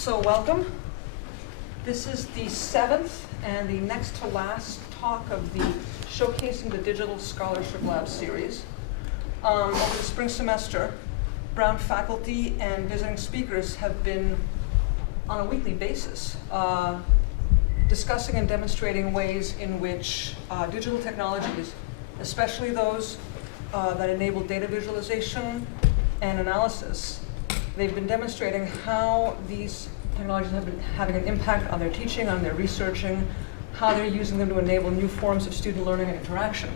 So welcome. This is the seventh and the next to last talk of the Showcasing the Digital Scholarship Lab series. Over the spring semester, Brown faculty and visiting speakers have been, on a weekly basis, discussing and demonstrating ways in which digital technologies, especially those that enable data visualization and analysis, they've been demonstrating how these technologies have been having an impact on their teaching, on their researching, how they're using them to enable new forms of student learning and interaction.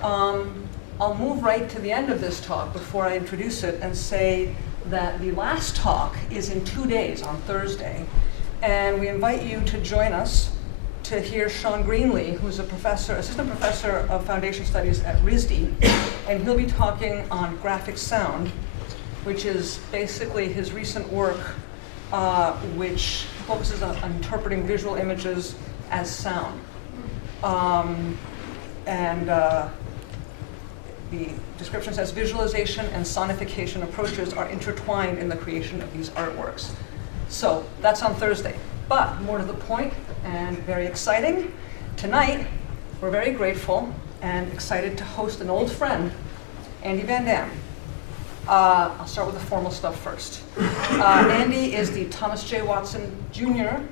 I'll move right to the end of this talk before I introduce it and say that the last talk is in 2 days on Thursday. And we invite you to join us to hear Sean Greenlee, who's a professor, assistant professor of foundation studies at RISD, and he'll be talking on graphic sound, which is basically his recent work, which focuses on interpreting visual images as sound. The description says visualization and sonification approaches are intertwined in the creation of these artworks. So that's on Thursday. But more to the point and very exciting, tonight we're very grateful and excited to host an old friend, Andries Van Dam. I'll start with the formal stuff first. Andy is the Thomas J. Watson Jr.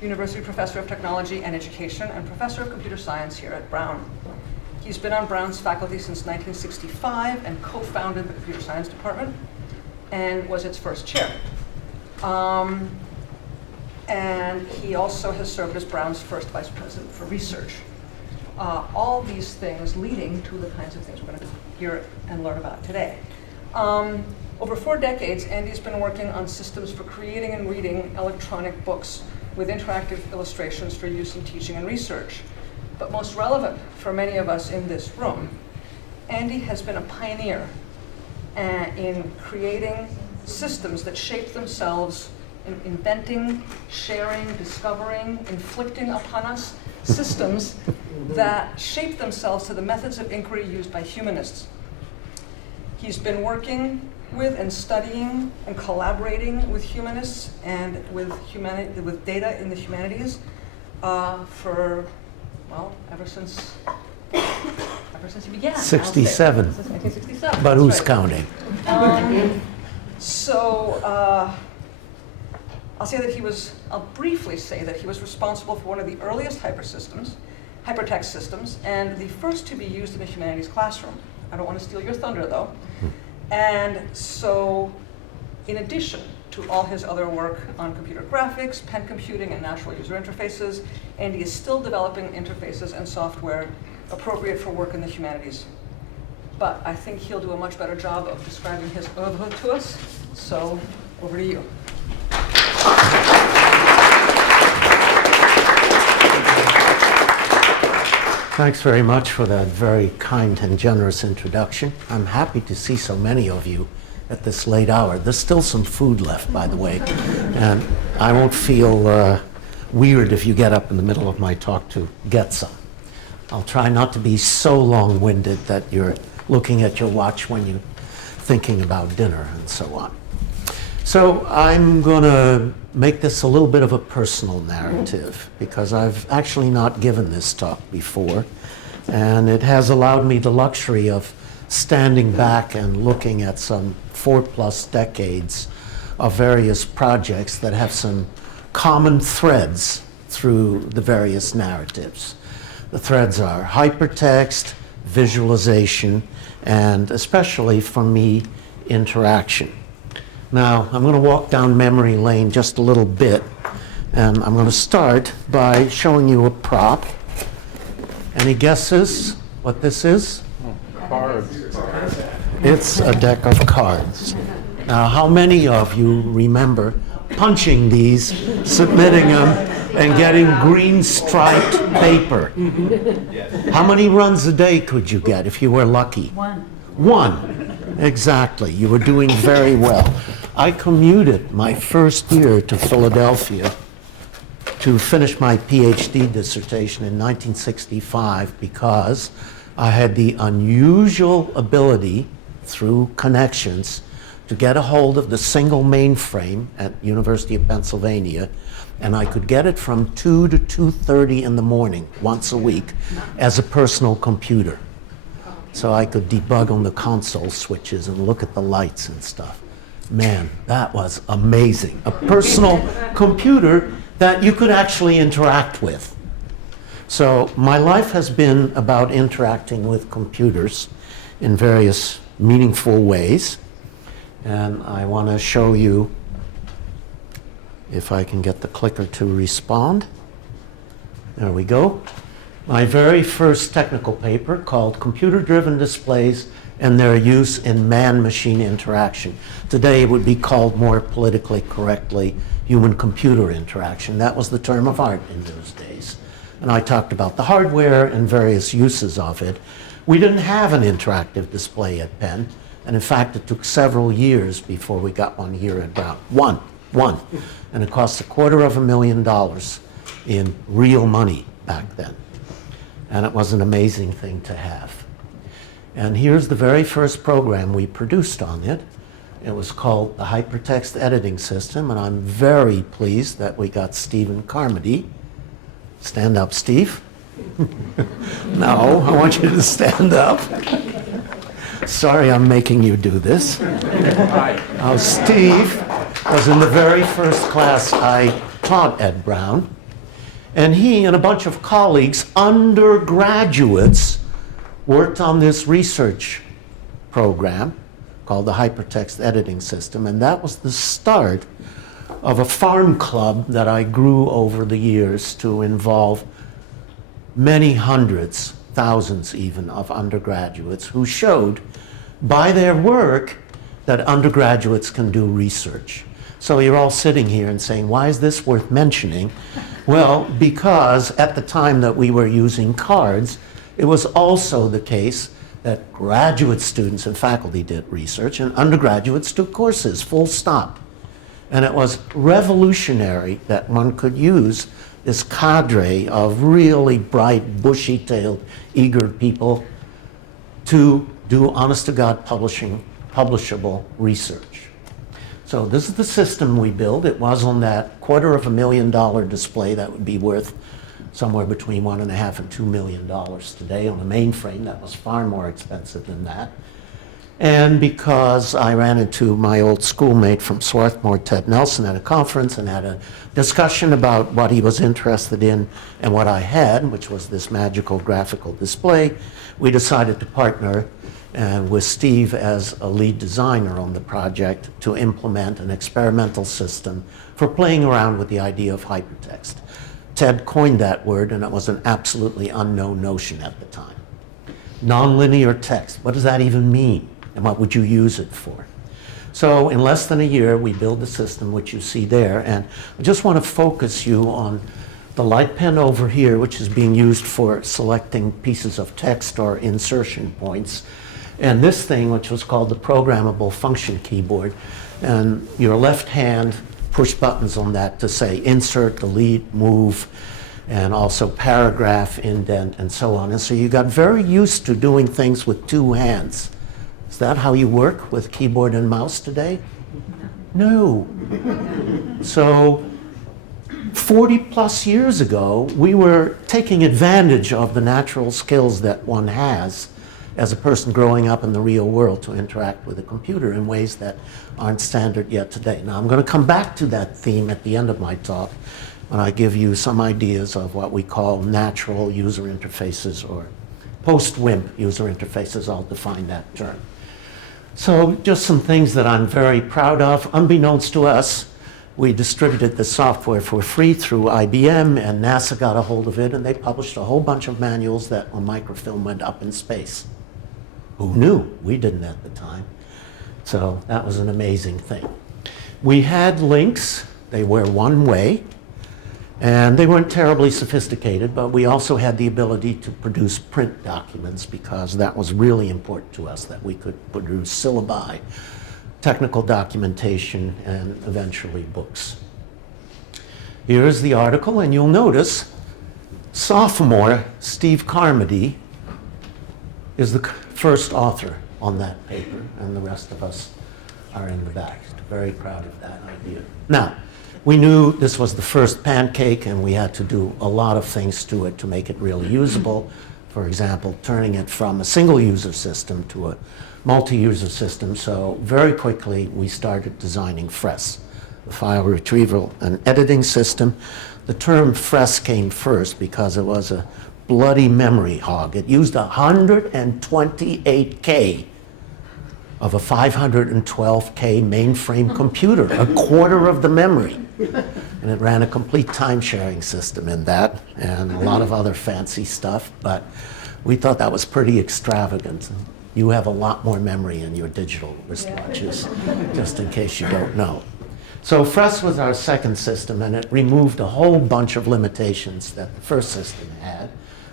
University Professor of Technology and Education and Professor of Computer Science here at Brown. He's been on Brown's faculty since 1965 and co-founded the Computer Science Department and was its first chair. And he also has served as Brown's first vice president for research. All these things leading to the kinds of things we're going to hear and learn about today. Over 4 decades, Andy's been working on systems for creating and reading electronic books with interactive illustrations for use in teaching and research. But most relevant for many of us in this room, Andy has been a pioneer in creating systems that shape themselves, in inventing, sharing, discovering, inflicting upon us systems that shape themselves to the methods of inquiry used by humanists. He's been working with and studying and collaborating with humanists and with data in the humanities for, well, ever since he began. 67. Since 1967. But who's right. counting? I'll briefly say that he was responsible for one of the earliest hypertext systems, and the first to be used in a humanities classroom. I don't want to steal your thunder, though. And so, in addition to all his other work on computer graphics, pen computing, and natural user interfaces, Andy is still developing interfaces and software appropriate for work in the humanities. But I think he'll do a much better job of describing his oeuvre to us. So, over to you. Thanks very much for that very kind and generous introduction. I'm happy to see so many of you at this late hour. There's still some food left, by the way, and I won't feel weird if you get up in the middle of my talk to get some. I'll try not to be so long-winded that you're looking at your watch when you're thinking about dinner and so on. So I'm going to make this a little bit of a personal narrative because I've actually not given this talk before, and it has allowed me the luxury of standing back and looking at some 4+ decades of various projects that have some common threads through the various narratives. The threads are hypertext, visualization, and especially for me, interaction. Now, I'm going to walk down memory lane just a little bit, and I'm going to start by showing you a prop. Any guesses what this is? Cards. It's a deck of cards. Now, how many of you remember punching these, submitting them, and getting green striped paper? How many runs a day could you get if you were lucky? One. Exactly. You were doing very well. I commuted my first year to Philadelphia to finish my PhD dissertation in 1965 because I had the unusual ability, through connections, to get a hold of the single mainframe at University of Pennsylvania, and I could get it from 2 to 2:30 in the morning, once a week, as a personal computer. So I could debug on the console switches and look at the lights and stuff. Man, that was amazing. A personal computer that you could actually interact with. So my life has been about interacting with computers in various meaningful ways. And I want to show you, if I can get the clicker to respond. There we go. My very first technical paper called Computer-Driven Displays and Their Use in Man-Machine Interaction. Today it would be called more politically correctly human-computer interaction. That was the term of art in those days. And I talked about the hardware and various uses of it. We didn't have an interactive display at Penn, and in fact it took several years before we got one here at Brown. One. And it cost $250,000 in real money back then. And it was an amazing thing to have. And here's the very first program we produced on it. It was called the Hypertext Editing System, and I'm very pleased that we got Stephen Carmody. Stand up, Steve. No, I want you to stand up. Sorry I'm making you do this. Steve was in the very first class I taught at Brown. And he and a bunch of colleagues, undergraduates, worked on this research program called the Hypertext Editing System. And that was the start of a farm club that I grew over the years to involve many hundreds, thousands even, of undergraduates who showed by their work that undergraduates can do research. So you're all sitting here and saying, why is this worth mentioning? Well, because at the time that we were using cards, it was also the case that graduate students and faculty did research and undergraduates took courses, full stop. And it was revolutionary that one could use this cadre of really bright, bushy-tailed, eager people to do honest-to-God publishable research. So this is the system we built. It was on that $250,000 display that would be worth somewhere between $1.5 and $2 million today on a mainframe. That was far more expensive than that. And because I ran into my old schoolmate from Swarthmore, Ted Nelson, at a conference and had a discussion about what he was interested in and what I had, which was this magical graphical display, we decided to partner with Steve as a lead designer on the project to implement an experimental system for playing around with the idea of hypertext. Ted coined that word, and it was an absolutely unknown notion at the time. Nonlinear text, what does that even mean? And what would you use it for? So in less than a year, we built the system which you see there, and I just want to focus you on the light pen over here, which is being used for selecting pieces of text or insertion points, and this thing, which was called the programmable function keyboard, and your left hand push buttons on that to say insert, delete, move, and also paragraph, indent, and so on. And so you got very used to doing things with two hands. Is that how you work with keyboard and mouse today? No. So 40 plus years ago, we were taking advantage of the natural skills that one has as a person growing up in the real world to interact with a computer in ways that aren't standard yet today. Now, I'm going to come back to that theme at the end of my talk when I give you some ideas of what we call natural user interfaces or post-WIMP user interfaces. I'll define that term. So just some things that I'm very proud of. Unbeknownst to us, we distributed the software for free through IBM, and NASA got a hold of it, and they published a whole bunch of manuals that on microfilm went up in space. Who knew? We didn't at the time. So that was an amazing thing. We had links. They were one way, and they weren't terribly sophisticated, but we also had the ability to produce print documents because that was really important to us, that we could produce syllabi, technical documentation, and eventually books. Here's the article, and you'll notice sophomore Steve Carmody is the first author on that paper, and the rest of us are in the back. Very proud of that idea. Now, we knew this was the first pancake, and we had to do a lot of things to it to make it really usable. For example, turning it from a single-user system to a multi-user system. So very quickly, we started designing FRES, the file retrieval and editing system. The term FRES came first because it was a bloody memory hog. It used 128K of a 512K mainframe computer, a quarter of the memory. And it ran a complete time-sharing system in that and a lot of other fancy stuff, but we thought that was pretty extravagant. You have a lot more memory in your digital wristwatches, just in case you don't know. So FRES was our second system, and it removed a whole bunch of limitations that the first system had.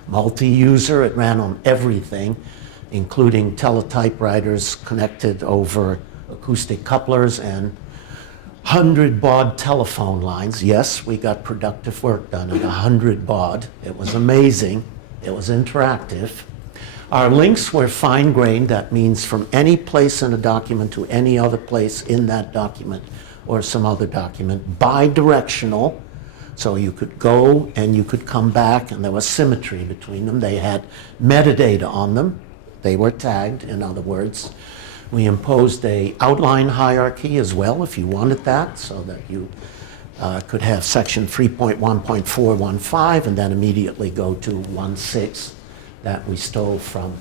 Multi-user, it ran on everything, including teletypewriters connected over acoustic couplers and 100 baud telephone lines. Yes, we got productive work done at 100 baud. It was amazing. It was interactive. Our links were fine-grained. That means from any place in a document to any other place in that document or some other document, bidirectional. So you could go and you could come back, and there was symmetry between them. They had metadata on them. They were tagged, in other words. We imposed a outline hierarchy as well, if you wanted that, so that you could have section 3.1.415 and then immediately go to 1.6 that we stole from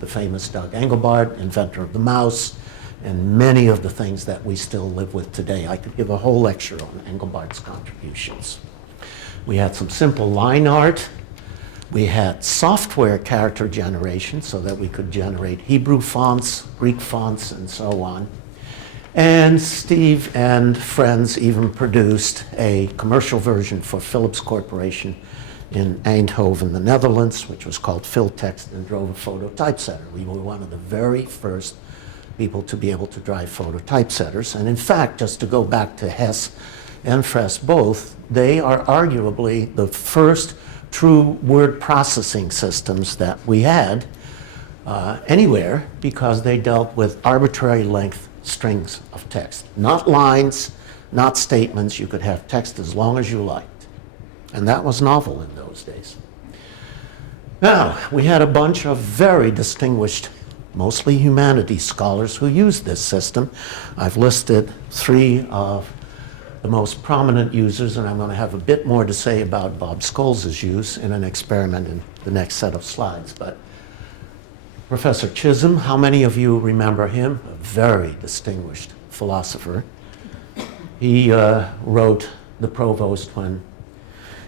the famous Doug Engelbart, inventor of the mouse, and many of the things that we still live with today. I could give a whole lecture on Engelbart's contributions. We had some simple line art. We had software character generation so that we could generate Hebrew fonts, Greek fonts, and so on. And Steve and friends even produced a commercial version for Philips Corporation in Eindhoven, the Netherlands, which was called Philtext, and drove a photo typesetter. We were one of the very first people to be able to drive photo typesetters. And in fact, just to go back to Hess and FRES both, they are arguably the first true word processing systems that we had anywhere, because they dealt with arbitrary length strings of text. Not lines, not statements. You could have text as long as you liked. And that was novel in those days. Now, we had a bunch of very distinguished, mostly humanities scholars who used this system. I've listed 3 of the most prominent users, and I'm going to have a bit more to say about Bob Scholes' use in an experiment in the next set of slides. But Professor Chisholm, how many of you remember him? A very distinguished philosopher. He wrote The Provost when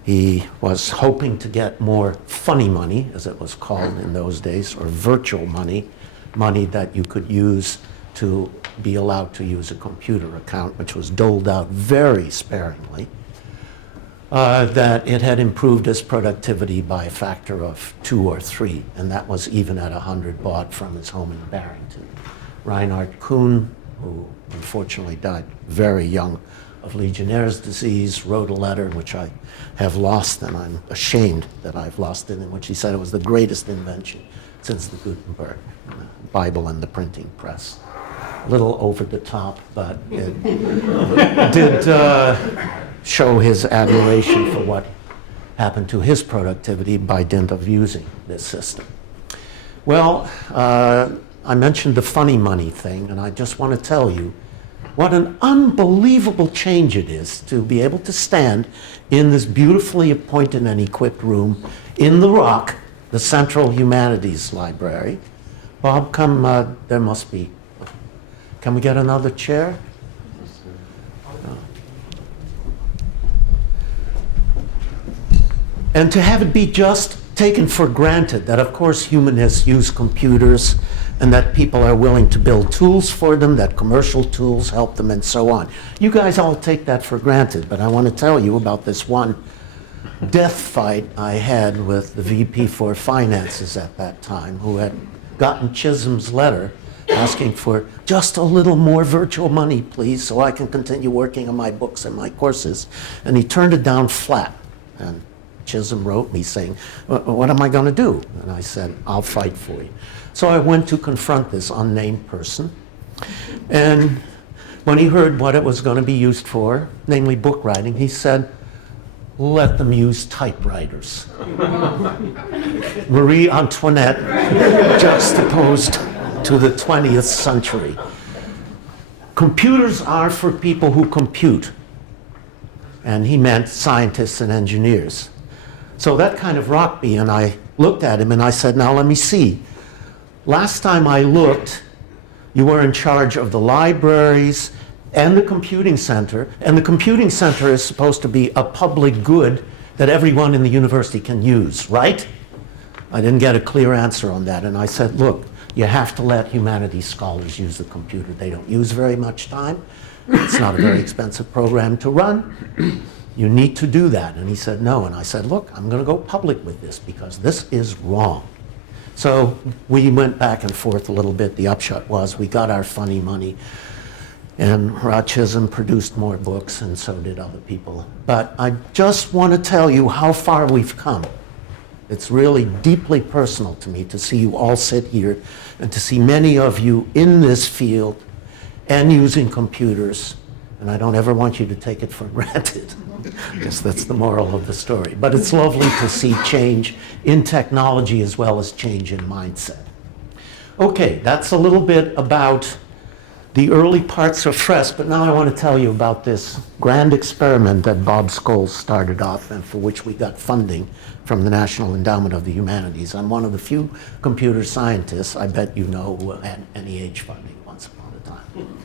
he was hoping to get more funny money, as it was called in those days, or virtual money, money that you could use to be allowed to use a computer account, which was doled out very sparingly, that it had improved his productivity by a factor of 2 or 3, and that was even at 100 baud from his home in Barrington. Reinhard Kuhn, who unfortunately died very young of Legionnaire's disease, wrote a letter which I have lost, and I'm ashamed that I've lost it, in which he said it was the greatest invention since the Gutenberg Bible and the printing press. A little over the top, but it did show his admiration for what happened to his productivity by dint of using this system. Well, I mentioned the funny money thing, and I just want to tell you what an unbelievable change it is to be able to stand in this beautifully appointed and equipped room in the Rock, the Central Humanities Library. Bob, come, there must be. Can we get another chair? And to have it be just taken for granted that, of course, humanists use computers and that people are willing to build tools for them, that commercial tools help them, and so on. You guys all take that for granted, but I want to tell you about this one death fight I had with the VP for Finances at that time, who had gotten Chisholm's letter asking for just a little more virtual money, please, so I can continue working on my books and my courses. And he turned it down flat. And Chisholm wrote me saying, what am I going to do? And I said, I'll fight for you. So I went to confront this unnamed person. And when he heard what it was going to be used for, namely book writing, he said, let them use typewriters. Marie Antoinette juxtaposed to the 20th century. Computers are for people who compute. And he meant scientists and engineers. So that kind of rocked me, and I looked at him and I said, now let me see. Last time I looked, you were in charge of the libraries and the computing center, and the computing center is supposed to be a public good that everyone in the university can use, right? I didn't get a clear answer on that, and I said, look, you have to let humanities scholars use the computer. They don't use very much time. It's not a very expensive program to run. You need to do that. And he said, no. And I said, look, I'm going to go public with this because this is wrong. So we went back and forth a little bit. The upshot was we got our funny money. And Rod Chisholm produced more books, and so did other people. But I just want to tell you how far we've come. It's really deeply personal to me to see you all sit here and to see many of you in this field and using computers. And I don't ever want you to take it for granted. I guess that's the moral of the story. But it's lovely to see change in technology as well as change in mindset. Okay, that's a little bit about the early parts of FRES, but now I want to tell you about this grand experiment that Bob Scholes started off and for which we got funding from the National Endowment of the Humanities. I'm one of the few computer scientists, I bet you know, who had NEH funding once upon a time.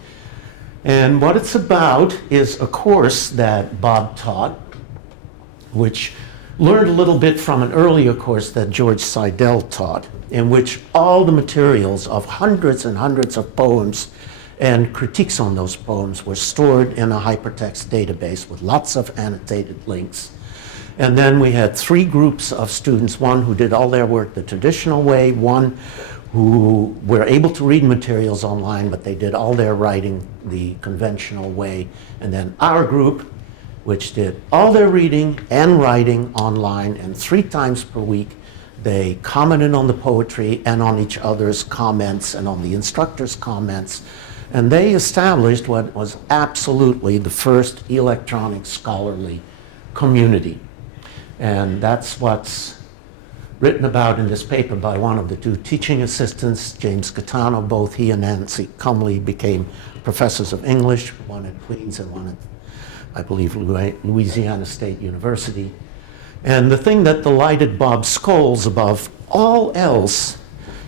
And what it's about is a course that Bob taught, which learned a little bit from an earlier course that George Seidel taught, in which all the materials of hundreds and hundreds of poems and critiques on those poems were stored in a hypertext database with lots of annotated links. And then we had three groups of students, one who did all their work the traditional way, one who were able to read materials online, but they did all their writing the conventional way, and then our group, which did all their reading and writing online, and 3 times per week they commented on the poetry and on each other's comments and on the instructor's comments. And they established what was absolutely the first electronic scholarly community. And that's what's written about in this paper by one of the 2 teaching assistants, James Catano. Both he and Nancy Cumley became professors of English, one at Queens and one at, I believe, Louisiana State University. And the thing that delighted Bob Scholes above all else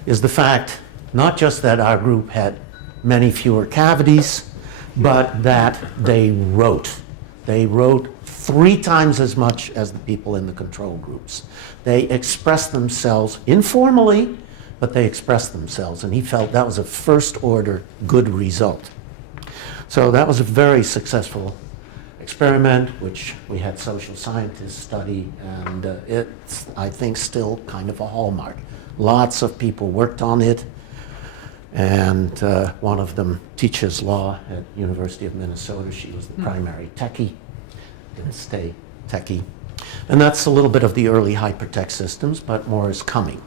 is the fact, not just that our group had many fewer cavities, but that they wrote. They wrote 3 times as much as the people in the control groups. They expressed themselves informally, but they expressed themselves, and he felt that was a first-order good result. So that was a very successful experiment, which we had social scientists study, and it's, I think, still kind of a hallmark. Lots of people worked on it. And one of them teaches law at University of Minnesota. She was the primary techie, didn't stay techie. And that's a little bit of the early hypertext systems, but more is coming.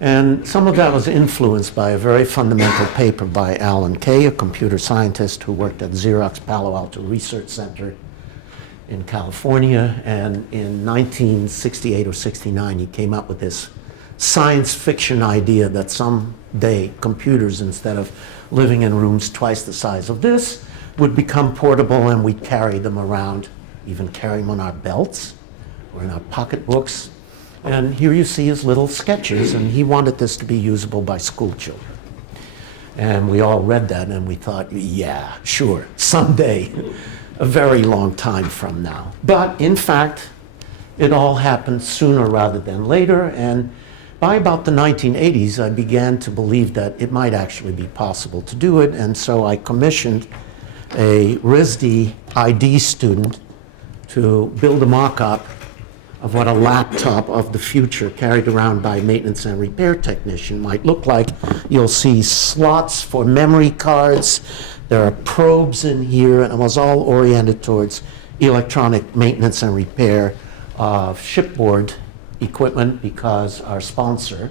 And some of that was influenced by a very fundamental paper by Alan Kay, a computer scientist who worked at Xerox Palo Alto Research Center in California. And in 1968 or 69, he came up with this science fiction idea that someday computers, instead of living in rooms twice the size of this, would become portable and we'd carry them around, even carry them on our belts or in our pocketbooks. And here you see his little sketches, and he wanted this to be usable by school children. And we all read that and we thought, yeah, sure, someday, a very long time from now. But in fact, it all happened sooner rather than later, and by about the 1980s, I began to believe that it might actually be possible to do it, and so I commissioned a RISD ID student to build a mock-up of what a laptop of the future carried around by a maintenance and repair technician might look like. You'll see slots for memory cards. There are probes in here, and it was all oriented towards electronic maintenance and repair of shipboard equipment, because our sponsor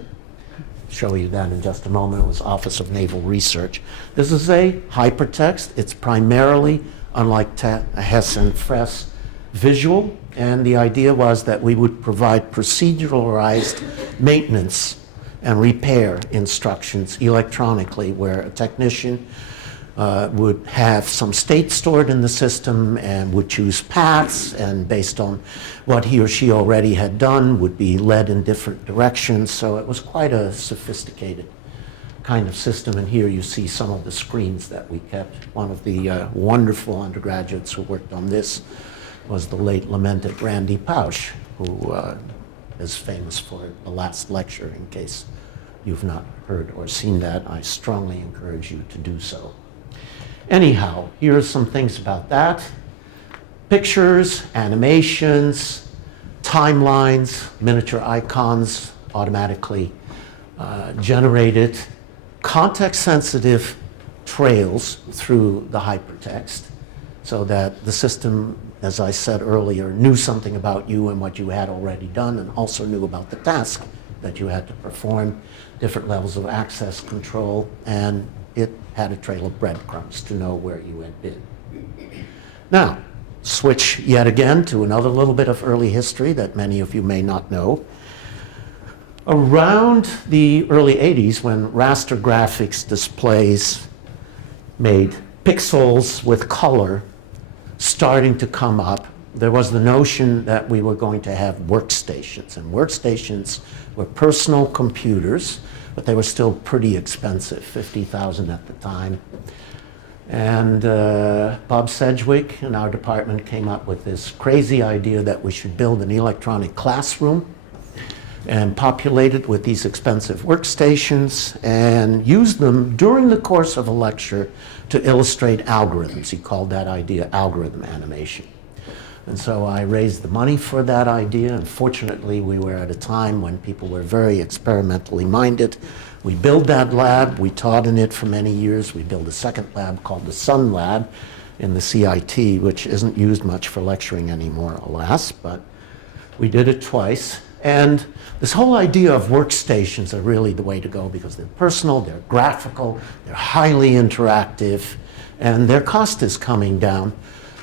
show you that in just a moment. It was Office of Naval Research. This is a hypertext. It's primarily, unlike Hess and Fress, visual, and the idea was that we would provide proceduralized maintenance and repair instructions electronically, where a technician would have some state stored in the system and would choose paths, and based on what he or she already had done would be led in different directions. So it was quite a sophisticated kind of system, and here you see some of the screens that we kept. One of the wonderful undergraduates who worked on this was the late lamented Randy Pausch, who is famous for the last lecture. In case you've not heard or seen that, I strongly encourage you to do so. Anyhow, here are some things about that. Pictures, animations, timelines, miniature icons automatically generated, context-sensitive trails through the hypertext, so that the system, as I said earlier, knew something about you and what you had already done, and also knew about the task that you had to perform, different levels of access control, and it had a trail of breadcrumbs to know where you had been. Now, switch yet again to another little bit of early history that many of you may not know. Around the early 80s, when raster graphics displays made pixels with color starting to come up, there was the notion that we were going to have workstations. And workstations were personal computers, but they were still pretty expensive, $50,000 at the time. And Bob Sedgwick in our department came up with this crazy idea that we should build an electronic classroom and populate it with these expensive workstations and use them during the course of a lecture to illustrate algorithms. He called that idea algorithm animation. And so I raised the money for that idea, and fortunately we were at a time when people were very experimentally minded. We built that lab, we taught in it for many years. We built a second lab called the Sun Lab in the CIT, which isn't used much for lecturing anymore, alas, but we did it twice. And this whole idea of workstations are really the way to go, because they're personal, they're graphical, they're highly interactive, and their cost is coming down.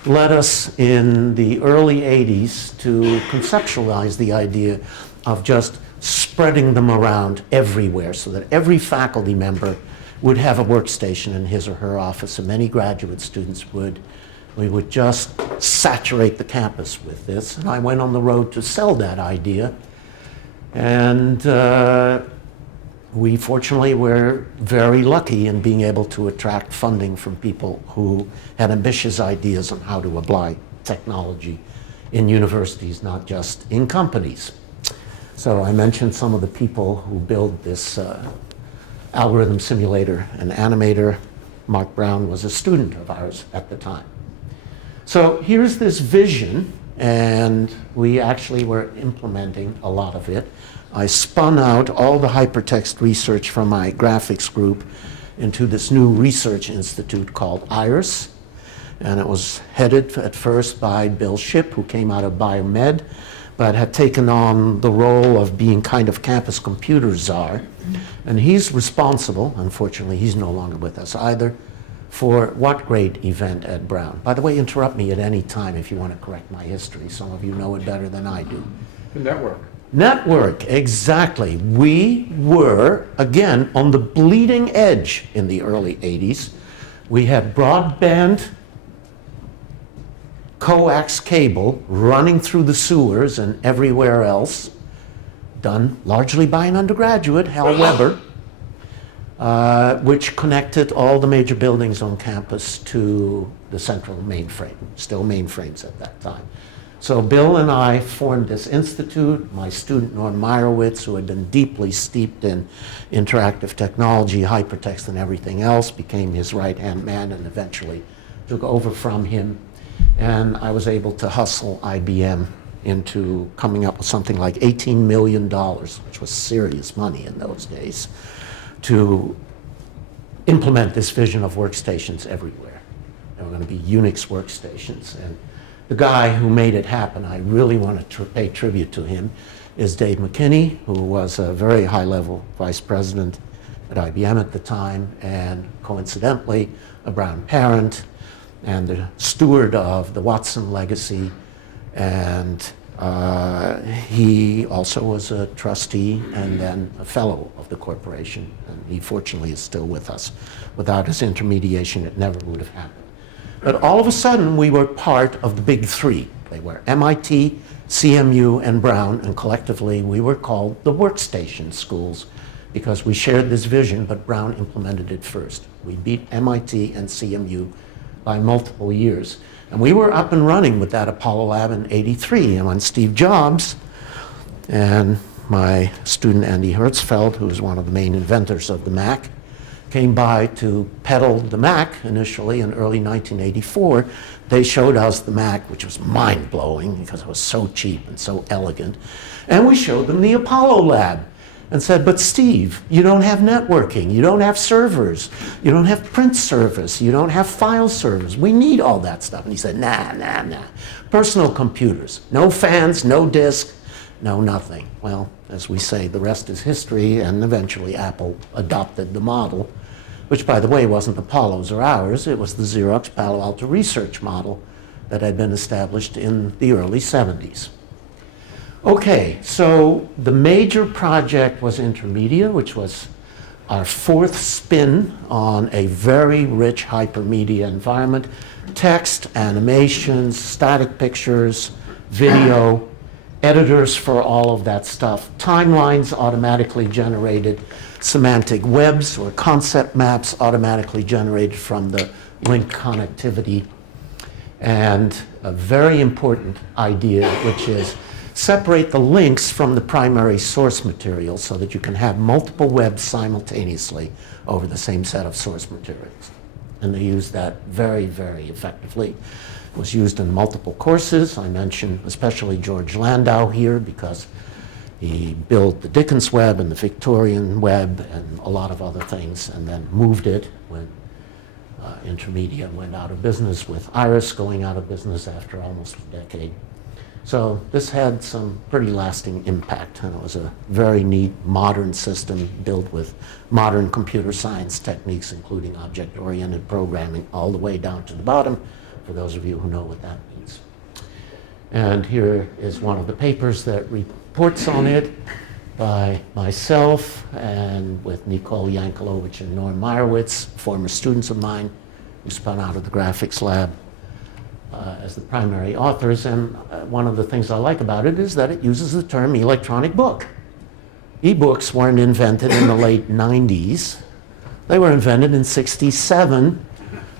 Led us in the early 80s to conceptualize the idea of just spreading them around everywhere so that every faculty member would have a workstation in his or her office, and many graduate students would. We would just saturate the campus with this. And I went on the road to sell that idea. And we fortunately were very lucky in being able to attract funding from people who had ambitious ideas on how to apply technology in universities, not just in companies. So I mentioned some of the people who build this algorithm simulator and animator. Mark Brown was a student of ours at the time. So here's this vision, and we actually were implementing a lot of it. I spun out all the hypertext research from my graphics group into this new research institute called IRIS, and it was headed at first by Bill Shipp, who came out of biomed, but had taken on the role of being kind of campus computer czar. And he's responsible, unfortunately he's no longer with us either, for what great event at Brown? By the way, interrupt me at any time if you want to correct my history. Some of you know it better than I do. The network. Network, exactly. We were, again, on the bleeding edge in the early 80s. We had broadband coax cable running through the sewers and everywhere else, done largely by an undergraduate, Hal Weber, which connected all the major buildings on campus to the central mainframe, still mainframes at that time. So Bill and I formed this institute. My student, Norm Meyerowitz, who had been deeply steeped in interactive technology, hypertext, and everything else, became his right-hand man and eventually took over from him. And I was able to hustle IBM into coming up with something like $18 million, which was serious money in those days, to implement this vision of workstations everywhere. There were going to be Unix workstations. And the guy who made it happen, I really want to pay tribute to him. is Dave McKinney, who was a very high-level vice president at IBM at the time, and coincidentally, a Brown parent, and the steward of the Watson legacy, and he also was a trustee and then a fellow of the corporation, and he fortunately is still with us. Without his intermediation, it never would have happened. But all of a sudden, we were part of the big three. They were MIT, CMU, and Brown, and collectively we were called the workstation schools because we shared this vision, but Brown implemented it first. We beat MIT and CMU by multiple years. And we were up and running with that Apollo lab in '83, and when Steve Jobs and my student Andy Hertzfeld, who was one of the main inventors of the Mac, came by to peddle the Mac initially in early 1984, they showed us the Mac, which was mind-blowing because it was so cheap and so elegant. And we showed them the Apollo lab and said, but Steve, you don't have networking, you don't have servers, you don't have print service, you don't have file servers. We need all that stuff. And he said, nah. Personal computers, no fans, no disk, no nothing. Well, as we say, the rest is history, and eventually Apple adopted the model, which, by the way, wasn't Apollo's or ours. It was the Xerox Palo Alto research model that had been established in the early 70s. Okay, so the major project was Intermedia, which was our fourth spin on a very rich hypermedia environment. Text, animations, static pictures, video, editors for all of that stuff, timelines automatically generated, semantic webs or concept maps automatically generated from the link connectivity, and a very important idea, which is separate the links from the primary source material so that you can have multiple webs simultaneously over the same set of source materials. And they used that very, very effectively. It was used in multiple courses. I mentioned especially George Landau here because he built the Dickens web and the Victorian web and a lot of other things, and then moved it when Intermedia went out of business, with Iris going out of business after almost a decade. So this had some pretty lasting impact, and it was a very neat modern system built with modern computer science techniques, including object-oriented programming, all the way down to the bottom, for those of you who know what that means. And here is one of the papers that reports on it by myself and with Nicole Yankelovich and Norm Meyerowitz, former students of mine who spun out of the graphics lab as the primary authors. And one of the things I like about it is that it uses the term electronic book. E-books weren't invented in the late 90s. They were invented in '67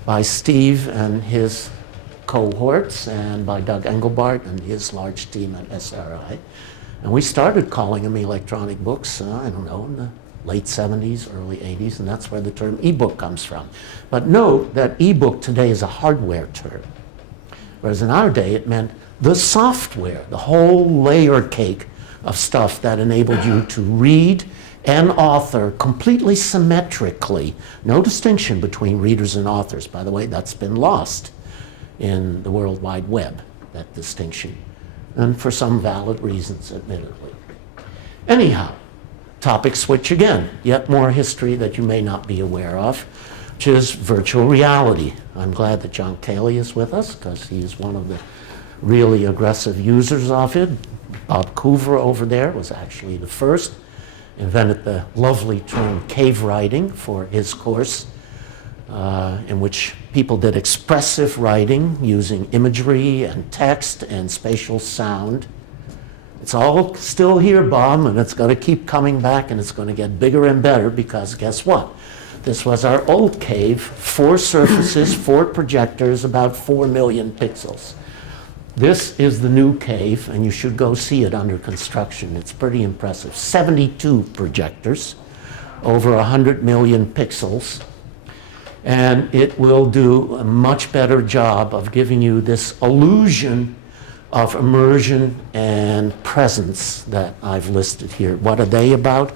by Steve and his cohorts and by Doug Engelbart and his large team at SRI. And we started calling them electronic books, I don't know, in the late 70s, early 80s, and that's where the term e-book comes from. But note that e-book today is a hardware term, whereas in our day it meant the software, the whole layer cake of stuff that enabled you to read and author completely symmetrically. No distinction between readers and authors. By the way, that's been lost in the World Wide Web, that distinction, and for some valid reasons, admittedly. Anyhow, topic switch again, yet more history that you may not be aware of, which is virtual reality. I'm glad that John Cayley is with us because he's one of the really aggressive users of it. Bob Coover over there was actually the first, invented the lovely term cave writing for his course, in which people did expressive writing using imagery and text and spatial sound. It's all still here, Bob, and it's going to keep coming back, and it's going to get bigger and better because guess what? This was our old cave, 4 surfaces, 4 projectors, about 4 million pixels. This is the new cave, and you should go see it under construction. It's pretty impressive. 72 projectors, over 100 million pixels, and it will do a much better job of giving you this illusion of immersion and presence that I've listed here. What are they about?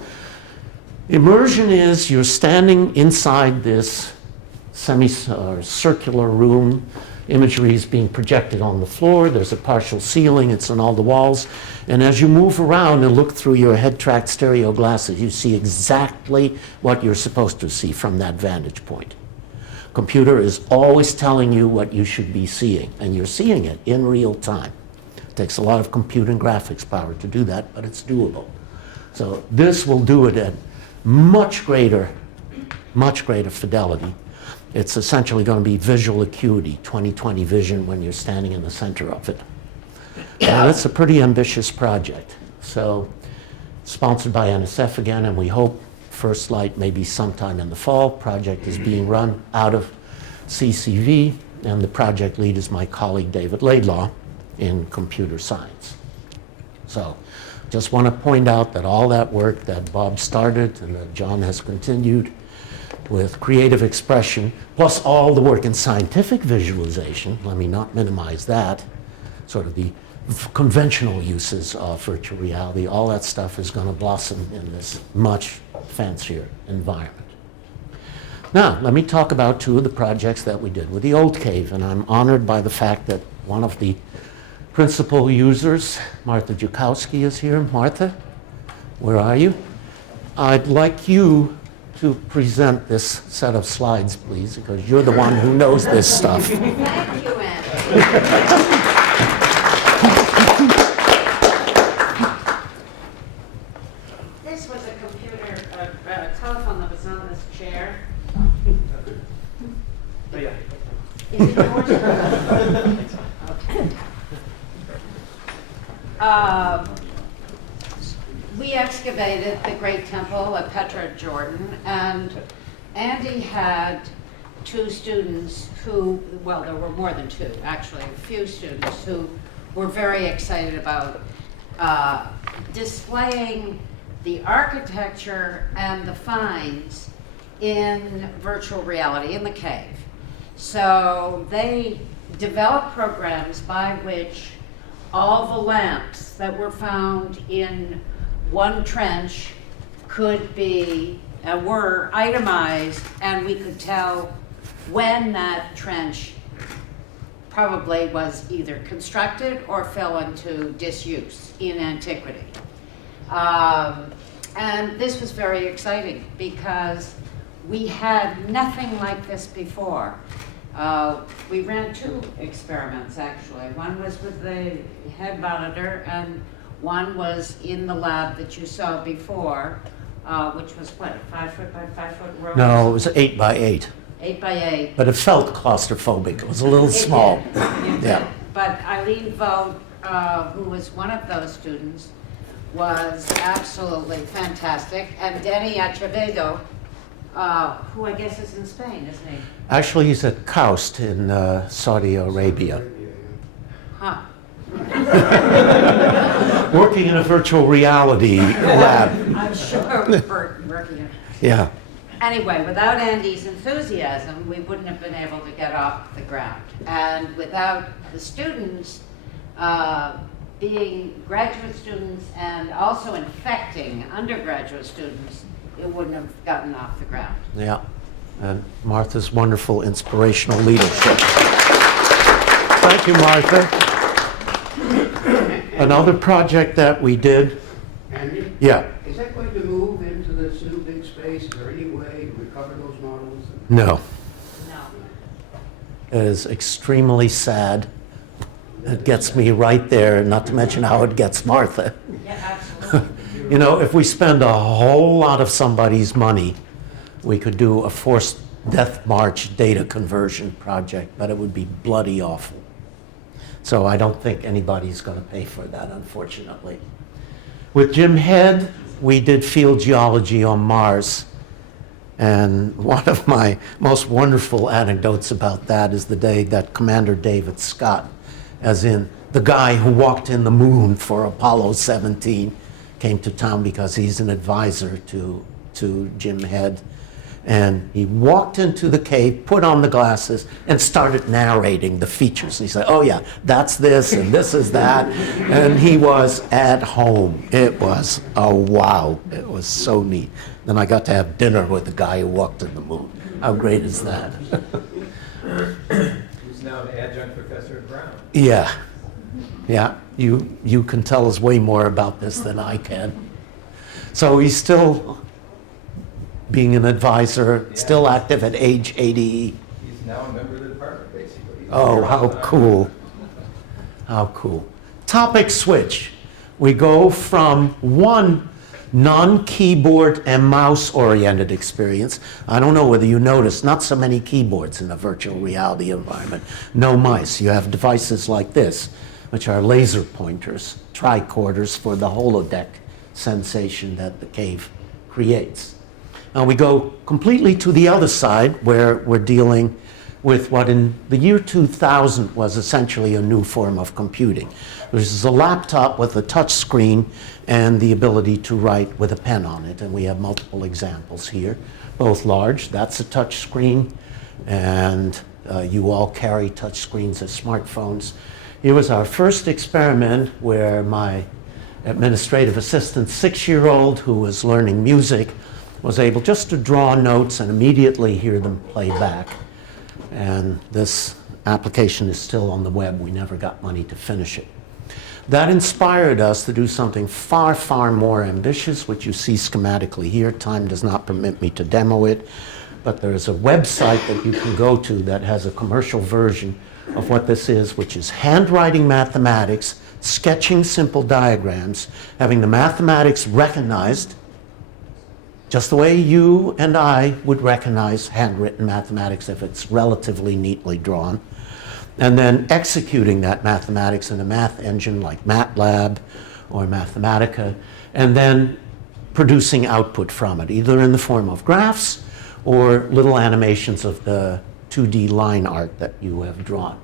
Immersion is you're standing inside this circular room. imagery is being projected on the floor. There's a partial ceiling. It's on all the walls. And as you move around and look through your head-tracked stereo glasses, you see exactly what you're supposed to see from that vantage point. Computer is always telling you what you should be seeing, and you're seeing it in real time. It takes a lot of compute and graphics power to do that, but it's doable. So this will do it at much greater fidelity. It's essentially going to be visual acuity, 20/20 vision when you're standing in the center of it. And it's a pretty ambitious project. So sponsored by NSF again, and we hope first light maybe sometime in the fall. Project is being run out of CCV, and the project lead is my colleague David Laidlaw in computer science. So just want to point out that all that work that Bob started and that John has continued with creative expression, plus all the work in scientific visualization, let me not minimize that, sort of the conventional uses of virtual reality, all that stuff is going to blossom in this much fancier environment. Now, let me talk about two of the projects that we did with the old cave, and I'm honored by the fact that one of the principal users, Martha Jukowski, is here. Martha, where are you? I'd like you to present this set of slides, please, because you're the one who knows this stuff. Thank you, Andy. This was a computer, a telephone that was on this chair. Is it yours? Okay. We excavated the Great Temple at Petra, Jordan, and Andy had two students who, well, there were more than two, actually, a few students who were very excited about displaying the architecture and the finds in virtual reality in the cave. So they developed programs by which all the lamps that were found in one trench could be, were itemized, and we could tell when that trench probably was either constructed or fell into disuse in antiquity. And this was very exciting because we had nothing like this before. We ran two experiments, actually. One was with the head monitor, and one was in the lab that you saw before, which was what, 5 foot by 5 foot row? No, it was 8 by 8. 8 by 8. But it felt claustrophobic. It was a little It small. did. It Yeah. did. But Eileen Vogt, who was one of those students, was absolutely fantastic. And Denny Achevedo, who I guess is in Spain, isn't he? Actually, he's at Kaust in Saudi Arabia, Huh. working in a virtual reality lab. I'm sure we're working it. Yeah. Anyway, without Andy's enthusiasm, we wouldn't have been able to get off the ground. And without the students being graduate students and also infecting undergraduate students, it wouldn't have gotten off the ground. Yeah. And Martha's wonderful inspirational leadership. Thank you, Martha. Another project that we did. Andy? Yeah. Is that going to move into this new big space? Is there any way to recover those models? No. No. It is extremely sad. It gets me right there, not to mention how it gets Martha. Yeah, absolutely. You know, if we spend a whole lot of somebody's money, we could do a forced death march data conversion project, but it would be bloody awful. So I don't think anybody's going to pay for that, unfortunately. With Jim Head, we did field geology on Mars. And one of my most wonderful anecdotes about that is the day that Commander David Scott, as in the guy who walked in the moon for Apollo 17, came to town because he's an advisor to Jim Head. And he walked into the cave, put on the glasses, and started narrating the features. And he said, oh yeah, that's this, and this is that. And he was at home. It was, oh wow, it was so neat. Then I got to have dinner with the guy who walked in the moon. How great is that? You He's now an adjunct professor at Brown. Yeah, yeah, you can tell us way more about this than I can. So he's still being an advisor, Yeah. still active at age 80. He's now a member of the department, basically. He's Oh, here all how the time. cool. How cool. Topic switch. We go from one non-keyboard and mouse-oriented experience. I don't know whether you noticed, not so many keyboards in a virtual reality environment. No mice. You have devices like this, which are laser pointers, tricorders for the holodeck sensation that the cave creates. Now we go completely to the other side, where we're dealing with what in the year 2000 was essentially a new form of computing. This is a laptop with a touch screen and the ability to write with a pen on it. And we have multiple examples here, both large. That's a touch screen, and you all carry touch screens as smartphones. It was our first experiment where my administrative assistant, 6-year-old, who was learning music, was able just to draw notes and immediately hear them play back. And this application is still on the web. We never got money to finish it. That inspired us to do something far, far more ambitious, which you see schematically here. Time does not permit me to demo it, but there is a website that you can go to that has a commercial version of what this is, which is handwriting mathematics, sketching simple diagrams, having the mathematics recognized just the way you and I would recognize handwritten mathematics if it's relatively neatly drawn, and then executing that mathematics in a math engine like MATLAB or Mathematica, and then producing output from it, either in the form of graphs or little animations of the 2D line art that you have drawn.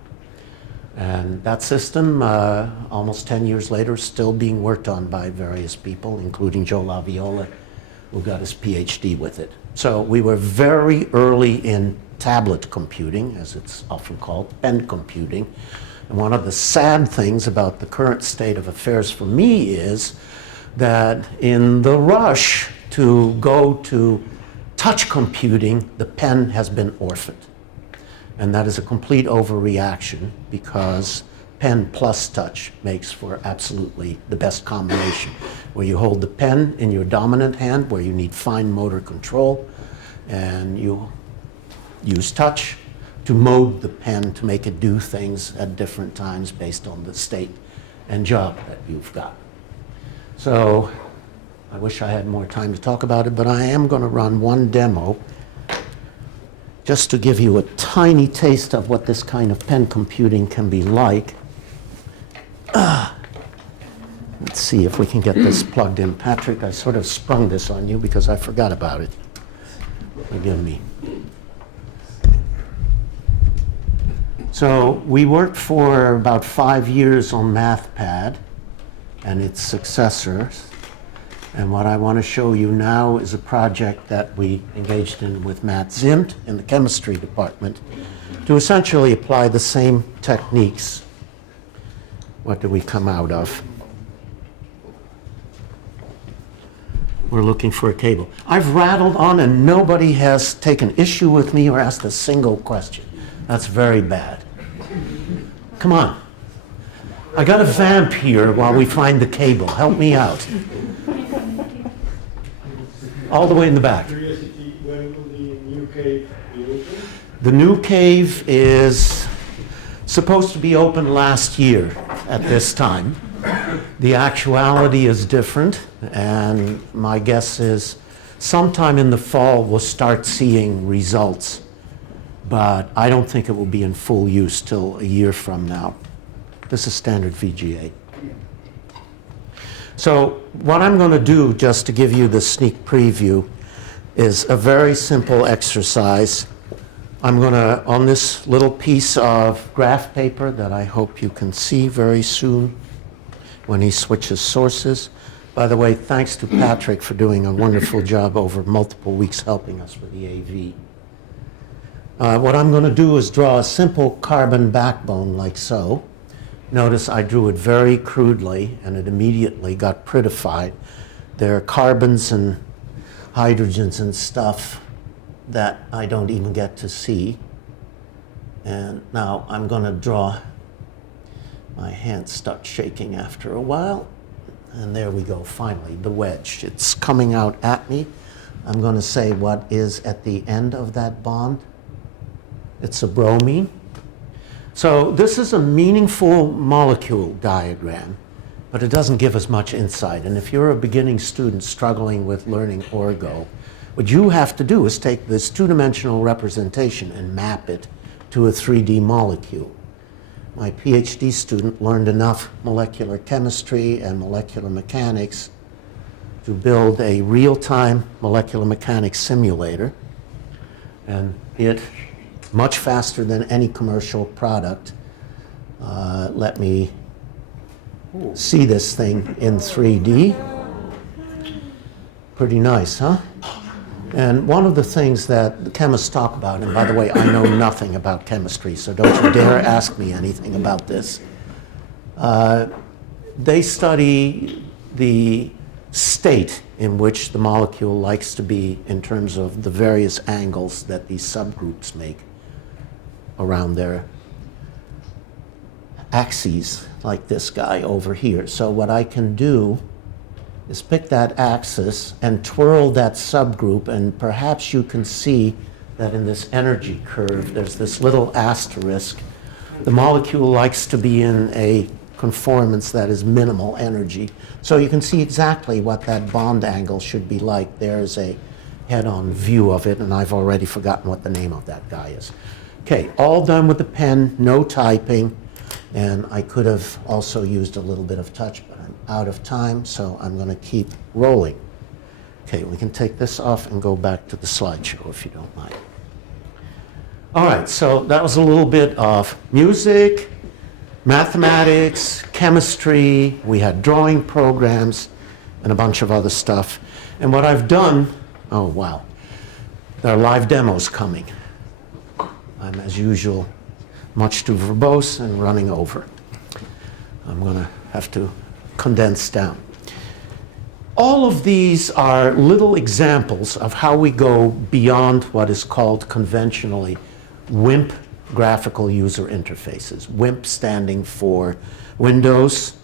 And that system, almost 10 years later, is still being worked on by various people, including Joe Laviola, who got his PhD with it. So we were very early in tablet computing, as it's often called, pen computing. And one of the sad things about the current state of affairs for me is that in the rush to go to touch computing, the pen has been orphaned. And that is a complete overreaction, because pen plus touch makes for absolutely the best combination, where you hold the pen in your dominant hand, where you need fine motor control, and you use touch to mode the pen to make it do things at different times based on the state and job that you've got. So I wish I had more time to talk about it, but I am going to run one demo just to give you a tiny taste of what this kind of pen computing can be like. Let's see if we can get this plugged in. Patrick, I sort of sprung this on you because I forgot about it. Forgive me. So we worked for about 5 years on MathPad and its successors. And what I want to show you now is a project that we engaged in with Matt Zimt in the chemistry department to essentially apply the same techniques. What do we come out of? We're looking for a cable. I've rattled on and nobody has taken issue with me or asked a single question. That's very bad. Come on. I got a vamp here while we find the cable. Help me out. All the way in the back. Curiosity, when will the new cave be open? The new cave is supposed to be open last year at this time. The actuality is different, and my guess is sometime in the fall we'll start seeing results, but I don't think it will be in full use till a year from now. This is standard VGA. So what I'm going to do, just to give you the sneak preview, is a very simple exercise. I'm going to, on this little piece of graph paper that I hope you can see very soon when he switches sources. By the way, thanks to Patrick for doing a wonderful job over multiple weeks helping us with the AV. What I'm going to do is draw a simple carbon backbone like so. Notice I drew it very crudely and it immediately got prettified. There are carbons and hydrogens and stuff that I don't even get to see. And now I'm going to draw. My hands start shaking after a while. And there we go, finally, the wedge. It's coming out at me. I'm going to say what is at the end of that bond. It's a bromine. So this is a meaningful molecule diagram, but it doesn't give us much insight. And if you're a beginning student struggling with learning orgo, what you have to do is take this two-dimensional representation and map it to a 3D molecule. My PhD student learned enough molecular chemistry and molecular mechanics to build a real-time molecular mechanics simulator, and it, much faster than any commercial product, let me see this thing in 3D. Pretty nice, huh? And one of the things that the chemists talk about, and by the way, I know nothing about chemistry, so don't you dare ask me anything about this. They study the state in which the molecule likes to be in terms of the various angles that these subgroups make around their axes, like this guy over here. So what I can do is pick that axis and twirl that subgroup, and perhaps you can see that in this energy curve, there's this little asterisk. The molecule likes to be in a conformance that is minimal energy. So you can see exactly what that bond angle should be like. There's a head-on view of it, and I've already forgotten what the name of that guy is. Okay, all done with the pen, no typing, and I could have also used a little bit of touch, but I'm out of time, so I'm going to keep rolling. Okay, we can take this off and go back to the slideshow if you don't mind. All right, so that was a little bit of music, mathematics, chemistry, we had drawing programs, and a bunch of other stuff. And what I've done, oh wow, there are live demos coming. I'm, as usual, much too verbose and running over. I'm going to have to condense down. All of these are little examples of how we go beyond what is called conventionally WIMP graphical user interfaces. WIMP standing for Windows,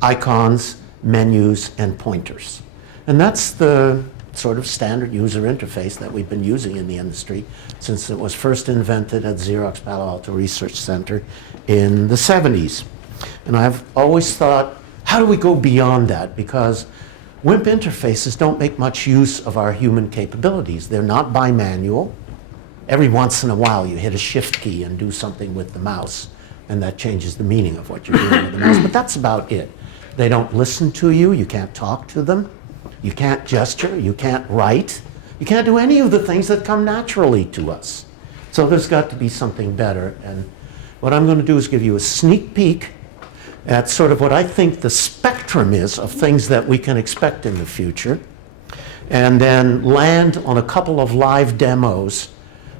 icons, menus, and pointers. And that's the sort of standard user interface that we've been using in the industry since it was first invented at Xerox Palo Alto Research Center in the 70s. And I've always thought, how do we go beyond that? Because WIMP interfaces don't make much use of our human capabilities. They're not bimanual. Every once in a while you hit a shift key and do something with the mouse, and that changes the meaning of what you're doing with the mouse, but that's about it. They don't listen to you, you can't talk to them, you can't gesture, you can't write, you can't do any of the things that come naturally to us. So there's got to be something better, and what I'm going to do is give you a sneak peek at sort of what I think the spectrum is of things that we can expect in the future, and then land on a couple of live demos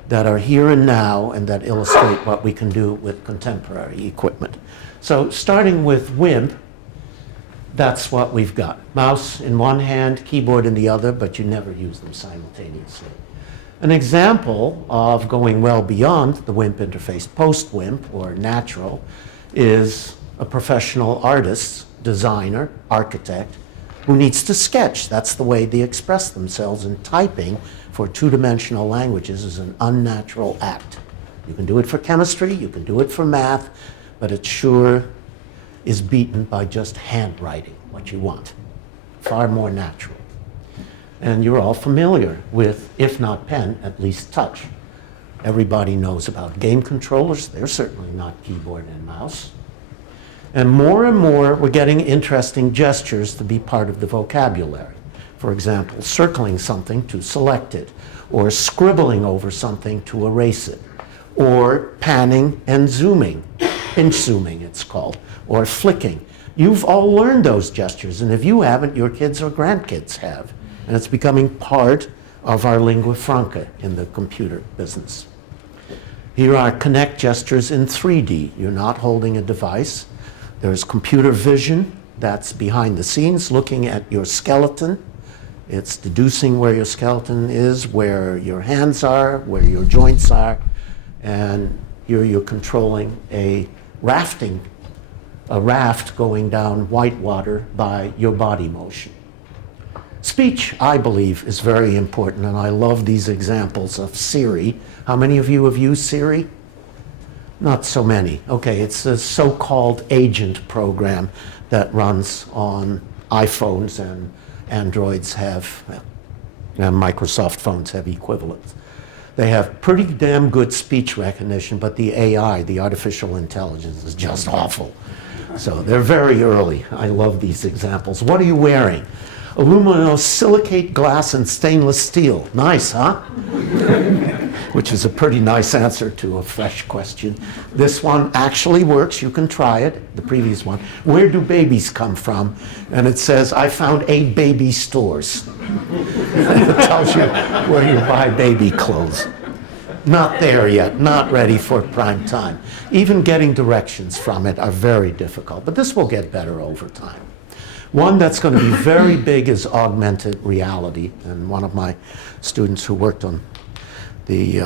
that are here and now and that illustrate what we can do with contemporary equipment. So starting with WIMP, that's what we've got. Mouse in one hand, keyboard in the other, but you never use them simultaneously. An example of going well beyond the WIMP interface, post-WIMP or natural, is a professional artist, designer, architect, who needs to sketch. That's the way they express themselves, and typing for two-dimensional languages is an unnatural act. You can do it for chemistry, you can do it for math, but it sure is beaten by just handwriting what you want. Far more natural. And you're all familiar with, if not pen, at least touch. Everybody knows about game controllers. They're certainly not keyboard and mouse. And more, we're getting interesting gestures to be part of the vocabulary. For example, circling something to select it, or scribbling over something to erase it, or panning and zooming, pinch zooming it's called, or flicking. You've all learned those gestures, and if you haven't, your kids or grandkids have. And it's becoming part of our lingua franca in the computer business. Here are connect gestures in 3D. You're not holding a device. There's computer vision that's behind the scenes, looking at your skeleton. It's deducing where your skeleton is, where your hands are, where your joints are. And Here you're controlling a raft going down whitewater by your body motion. Speech, I believe, is very important, and I love these examples of Siri. How many of you have used Siri? Not so many. Okay, it's a so-called agent program that runs on iPhones, and Androids have, and Microsoft phones have equivalents. They have pretty damn good speech recognition, but the AI, the artificial intelligence, is just awful. So they're very early. I love these examples. What are you wearing? Aluminum silicate glass and stainless steel. Nice, huh? Which is a pretty nice answer to a fresh question. This one actually works. You can try it. The previous one. Where do babies come from? And it says, I found 8 baby stores. It tells you where you buy baby clothes. Not there yet, not ready for prime time. Even getting directions from it are very difficult, but this will get better over time. One that's going to be very big is augmented reality, and one of my students who worked on the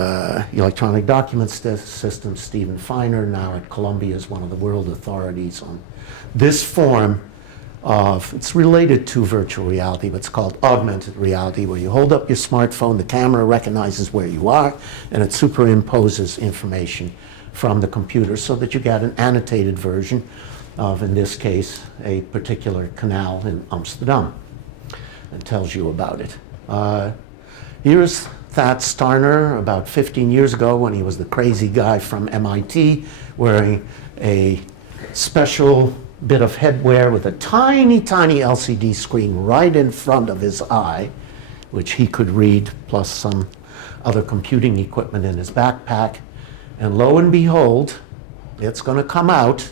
electronic document system, Stephen Feiner, now at Columbia, is one of the world authorities on this form of, it's related to virtual reality, but it's called augmented reality, where you hold up your smartphone, the camera recognizes where you are, and it superimposes information from the computer so that you get an annotated version of, in this case, a particular canal in Amsterdam. It tells you about it. Here's Thad Starner about 15 years ago when he was the crazy guy from MIT wearing a special bit of headwear with a tiny, tiny LCD screen right in front of his eye, which he could read, plus some other computing equipment in his backpack. And lo and behold, it's going to come out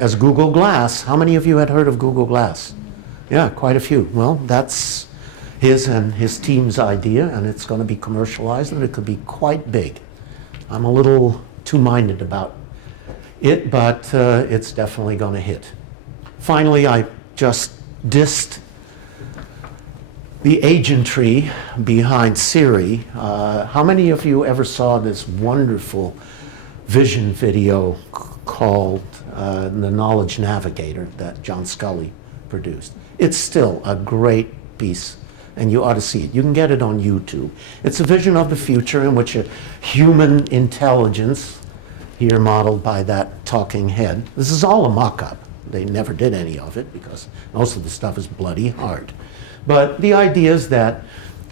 as Google Glass. How many of you had heard of Google Glass? Yeah, quite a few. Well, that's his and his team's idea, and it's going to be commercialized, and it could be quite big. I'm a little two-minded about it, but it's definitely going to hit. Finally, I just dissed the agentry behind Siri. How many of you ever saw this wonderful vision video called The Knowledge Navigator that John Scully produced? It's still a great piece, and you ought to see it. You can get it on YouTube. It's a vision of the future in which a human intelligence, here modeled by that talking head, this is all a mock-up. They never did any of it because most of the stuff is bloody hard. But the idea is that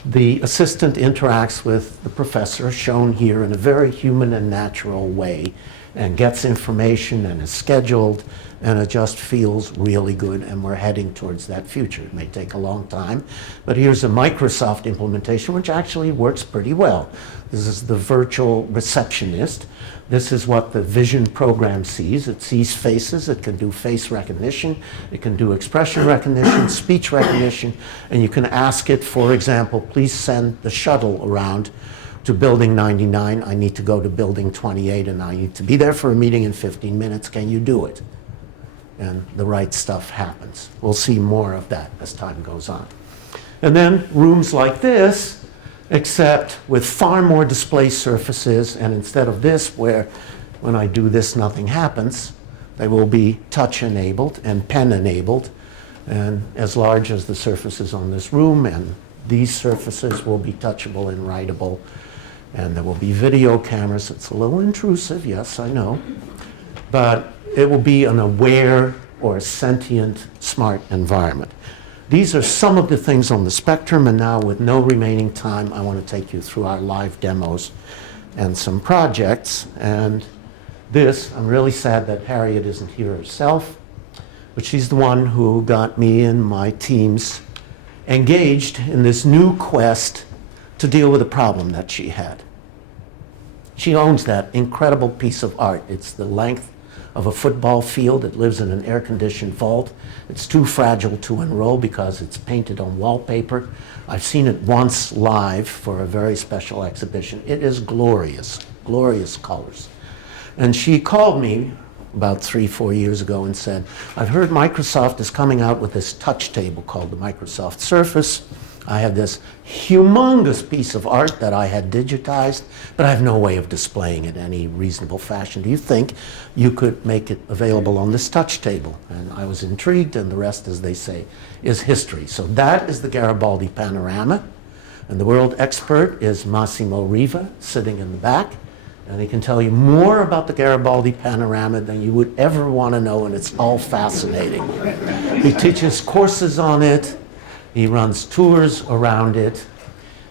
the assistant interacts with the professor, shown here in a very human and natural way, and gets information and is scheduled, and it just feels really good, and we're heading towards that future. It may take a long time, but here's a Microsoft implementation which actually works pretty well. This is the virtual receptionist. This is what the vision program sees. It sees faces, it can do face recognition, it can do expression recognition, speech recognition, and you can ask it, for example, please send the shuttle around to building 99. I need to go to building 28 and I need to be there for a meeting in 15 minutes. Can you do it? And the right stuff happens. We'll see more of that as time goes on. And then rooms like this, except with far more display surfaces, and instead of this, where when I do this, nothing happens, they will be touch-enabled and pen-enabled, and as large as the surfaces on this room, and these surfaces will be touchable and writable, and there will be video cameras. It's a little intrusive, yes, I know, but it will be an aware or sentient smart environment. These are some of the things on the spectrum, and now with no remaining time, I want to take you through our live demos and some projects. And this, I'm really sad that Harriet isn't here herself, but she's the one who got me and my teams engaged in this new quest to deal with a problem that she had. She owns that incredible piece of art. It's the length of a football field. It lives in an air-conditioned vault. It's too fragile to enroll because it's painted on wallpaper. I've seen it once live for a very special exhibition. It is glorious, glorious colors. And she called me about 3-4 years ago and said, I've heard Microsoft is coming out with this touch table called the Microsoft Surface. I have this humongous piece of art that I had digitized, but I have no way of displaying it in any reasonable fashion. Do you think you could make it available on this touch table? And I was intrigued, and the rest, as they say, is history. So that is the Garibaldi panorama, and the world expert is Massimo Riva, sitting in the back, and he can tell you more about the Garibaldi panorama than you would ever want to know, and it's all fascinating. He teaches courses on it. He runs tours around it.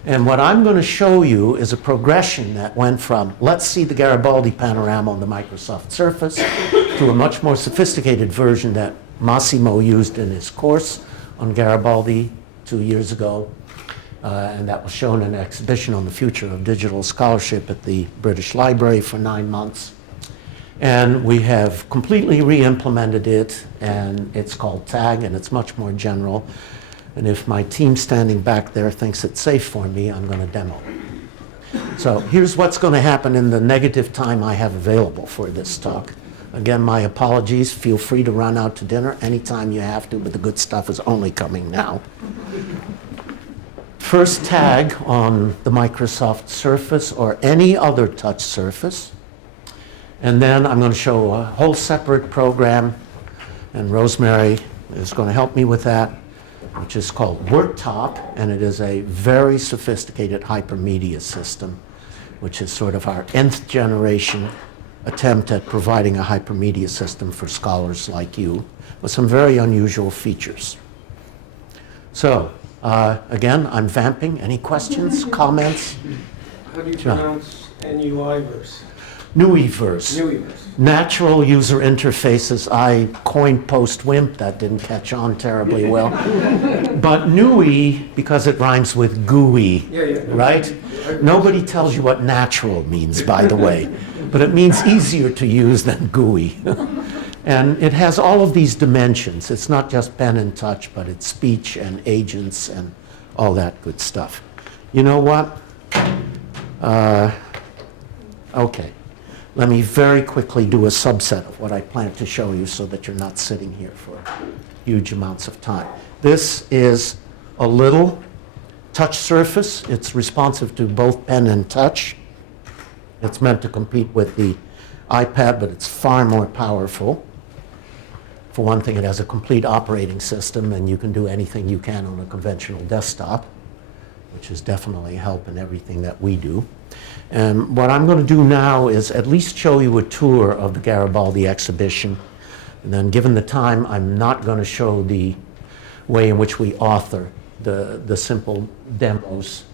And what I'm going to show you is a progression that went from, let's see the Garibaldi panorama on the Microsoft Surface, to a much more sophisticated version that Massimo used in his course on Garibaldi 2 years ago. And that was shown in an exhibition on the future of digital scholarship at the British Library for 9 months. And we have completely re-implemented it, and it's called TAG, and it's much more general. And if my team standing back there thinks it's safe for me, I'm going to demo. So here's what's going to happen in the negative time I have available for this talk. Again, my apologies. Feel free to run out to dinner anytime you have to, but the good stuff is only coming now. First tag on the Microsoft Surface or any other touch surface. And then I'm going to show a whole separate program, and Rosemary is going to help me with that, which is called Worktop, and it is a very sophisticated hypermedia system, which is sort of our nth generation attempt at providing a hypermedia system for scholars like you, with some very unusual features. So, again, I'm vamping. Any questions, comments? How do you John. pronounce NUIverse? NUIverse. NUIverse. Natural user interfaces. I coined post-WIMP. That didn't catch on terribly well. But NUI, because it rhymes with GUI, Yeah. right? Nobody tells you what natural means, by the way. But it means easier to use than GUI. And it has all of these dimensions. It's not just pen and touch, but it's speech and agents and all that good stuff. You know what? Okay. Let me very quickly do a subset of what I plan to show you so that you're not sitting here for huge amounts of time. This is a little touch surface. It's responsive to both pen and touch. It's meant to compete with the iPad, but it's far more powerful. For one thing, it has a complete operating system, and you can do anything you can on a conventional desktop, which is definitely a help in everything that we do. And what I'm going to do now is at least show you a tour of the Garibaldi exhibition. And then, given the time, I'm not going to show the way in which we author the simple demos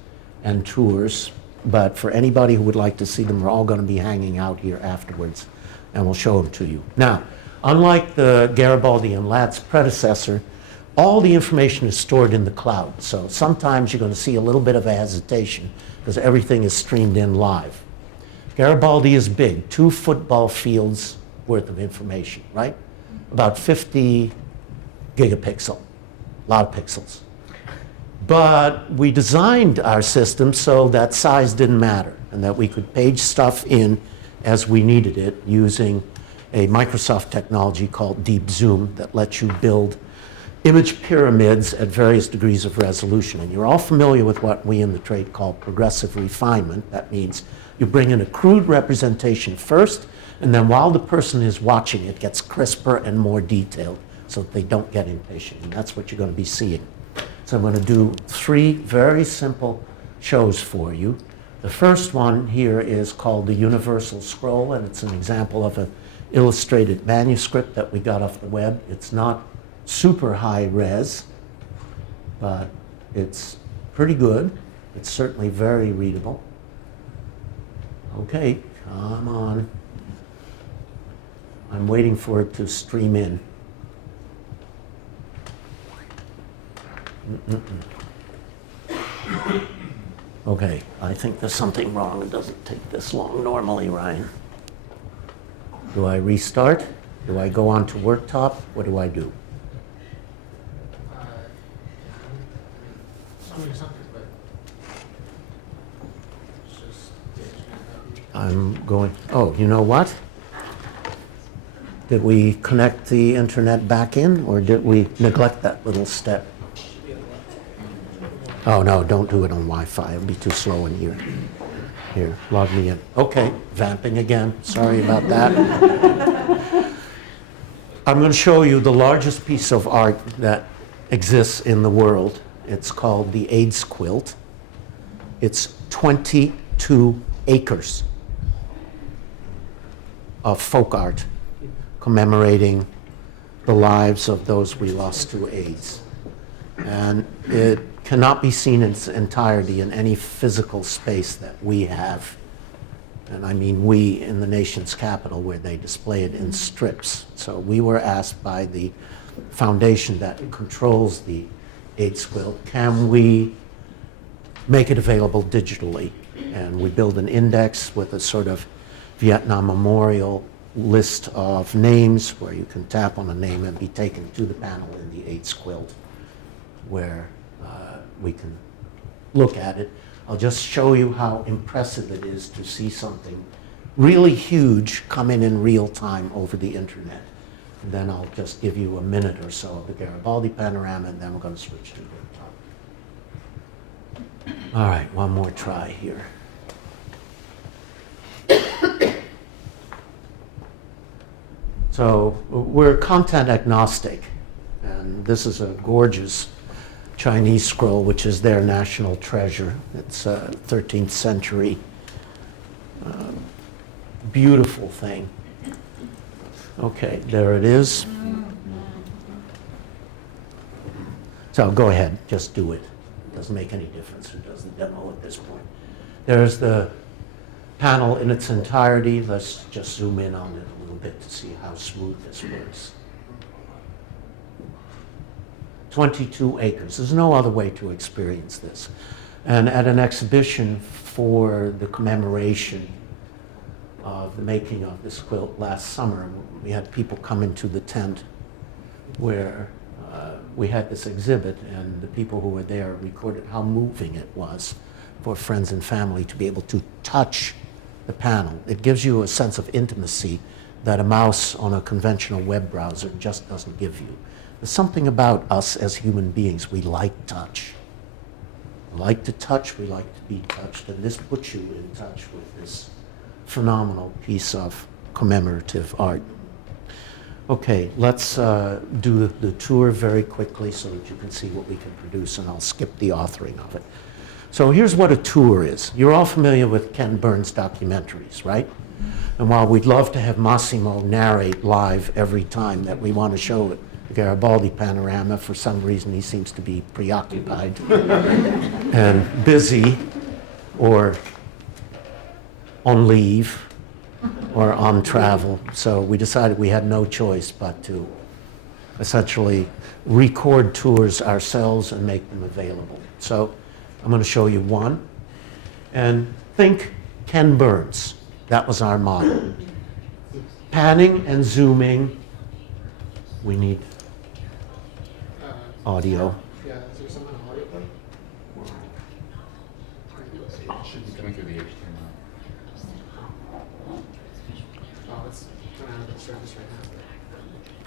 and tours. But for anybody who would like to see them, we're all going to be hanging out here afterwards, and we'll show them to you. Now, unlike the Garibaldi and Lat's predecessor, all the information is stored in the cloud. So sometimes you're going to see a little bit of a hesitation because everything is streamed in live. Garibaldi is big, 2 football fields worth of information, right? About 50 gigapixel, a lot of pixels. But we designed our system so that size didn't matter and that we could page stuff in as we needed it using a Microsoft technology called Deep Zoom that lets you build image pyramids at various degrees of resolution. And you're all familiar with what we in the trade call progressive refinement. That means you bring in a crude representation first, and then while the person is watching, it gets crisper and more detailed so that they don't get impatient. And that's what you're going to be seeing. So I'm going to do 3 very simple shows for you. The first one here is called the Universal Scroll, and it's an example of an illustrated manuscript that we got off the web. It's not super high res, but it's pretty good. It's certainly very readable. Okay, come on. I'm waiting for it to stream in. Okay, I think there's something wrong. It doesn't take this long normally, Ryan. Do I restart? Do I go on to Worktop? What do I do? I'm going, oh, you know what? Did we connect the internet back in, or did we neglect that little step? Oh, no, don't do it on Wi-Fi. It'll be too slow in here. Here, log me in. Okay, vamping again. Sorry about that. I'm going to show you the largest piece of art that exists in the world. It's called the AIDS quilt. It's 22 acres of folk art commemorating the lives of those we lost to AIDS. And it cannot be seen in its entirety in any physical space that we have. And I mean we in the nation's capital, where they display it in strips. So we were asked by the foundation that controls the AIDS quilt, can we make it available digitally? And we build an index with a sort of Vietnam memorial list of names where you can tap on a name and be taken to the panel in the AIDS quilt, where we can look at it. I'll just show you how impressive it is to see something really huge come in real time over the internet. And then I'll just give you a minute or so of the Garibaldi panorama, and then we're going to switch to the top. All right, one more try here. So we're content agnostic, and this is a gorgeous Chinese scroll, which is their national treasure. It's a 13th century, beautiful thing. Okay, there it is. So go ahead, just do it. It doesn't make any difference who does the demo at this point. There's the panel in its entirety. Let's just zoom in on it a little bit to see how smooth this works. 22 acres. There's no other way to experience this. And at an exhibition for the commemoration of the making of this quilt last summer, we had people come into the tent where we had this exhibit, and the people who were there recorded how moving it was for friends and family to be able to touch the panel. It gives you a sense of intimacy that a mouse on a conventional web browser just doesn't give you. There's something about us as human beings. We like touch. We like to touch, we like to be touched, and this puts you in touch with this phenomenal piece of commemorative art. Okay, let's do the tour very quickly so that you can see what we can produce, and I'll skip the authoring of it. So here's what a tour is. You're all familiar with Ken Burns documentaries, right? And while we'd love to have Massimo narrate live every time that we want to show it, the Garibaldi panorama, for some reason he seems to be preoccupied and busy, or on leave, or on travel. So we decided we had no choice but to essentially record tours ourselves and make them available. So I'm going to show you one. And think Ken Burns. That was our model. Panning and zooming. We need audio. Yeah, is there some on audio play? It should be coming through the HDMI. Oh, it's coming out of the surface right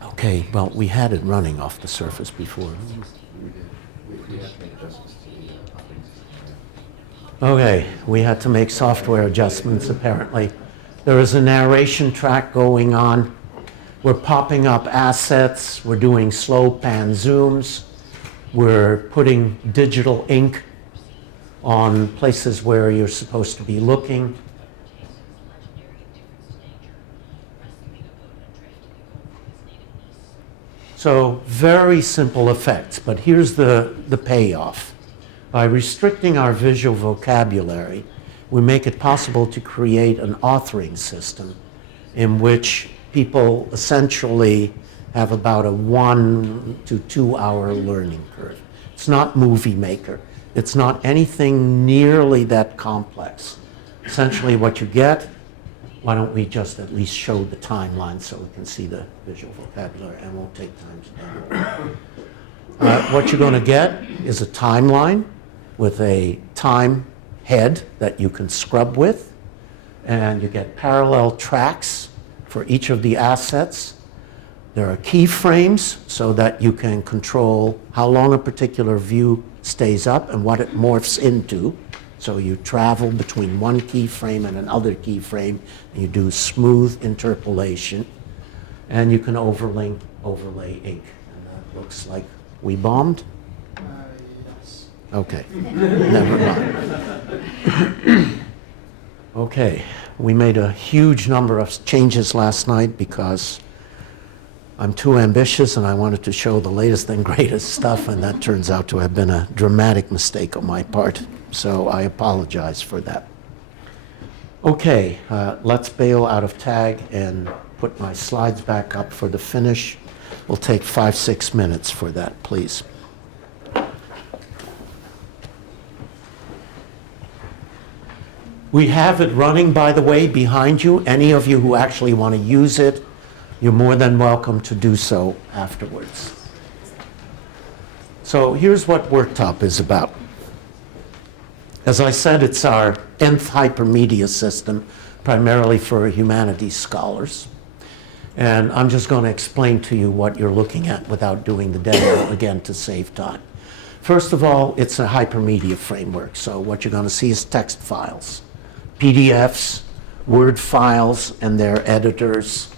now. Okay, well, we had it running off the Surface before. We did. We have to make adjustments to the operating system. Okay, we had to make software adjustments apparently. There is a narration track going on. We're popping up assets. We're doing slow pan zooms. We're putting digital ink on places where you're supposed to be looking. So very simple effects, but here's the payoff. By restricting our visual vocabulary, we make it possible to create an authoring system in which people essentially have about a 1 to 2 hour learning curve. It's not Movie Maker. It's not anything nearly that complex. Essentially what you get, why don't we just at least show the timeline so we can see the visual vocabulary, and won't take time to do it. What you're going to get is a timeline with a time head that you can scrub with, and you get parallel tracks for each of the assets. There are keyframes so that you can control how long a particular view stays up and what it morphs into. So you travel between one keyframe and another keyframe, and you do smooth interpolation, and you can overlay ink. And that looks like we bombed? Yes. Okay, never mind. Okay, we made a huge number of changes last night because I'm too ambitious and I wanted to show the latest and greatest stuff, and that turns out to have been a dramatic mistake on my part. So I apologize for that. Okay, let's bail out of tag and put my slides back up for the finish. We'll take 5-6 minutes for that, please. We have it running, by the way, behind you. Any of you who actually want to use it, you're more than welcome to do so afterwards. So here's what Worktop is about. As I said, it's our nth hypermedia system, primarily for humanities scholars. And I'm just going to explain to you what you're looking at without doing the demo again to save time. First of all, it's a hypermedia framework. So what you're going to see is text files, PDFs, Word files, and their editors,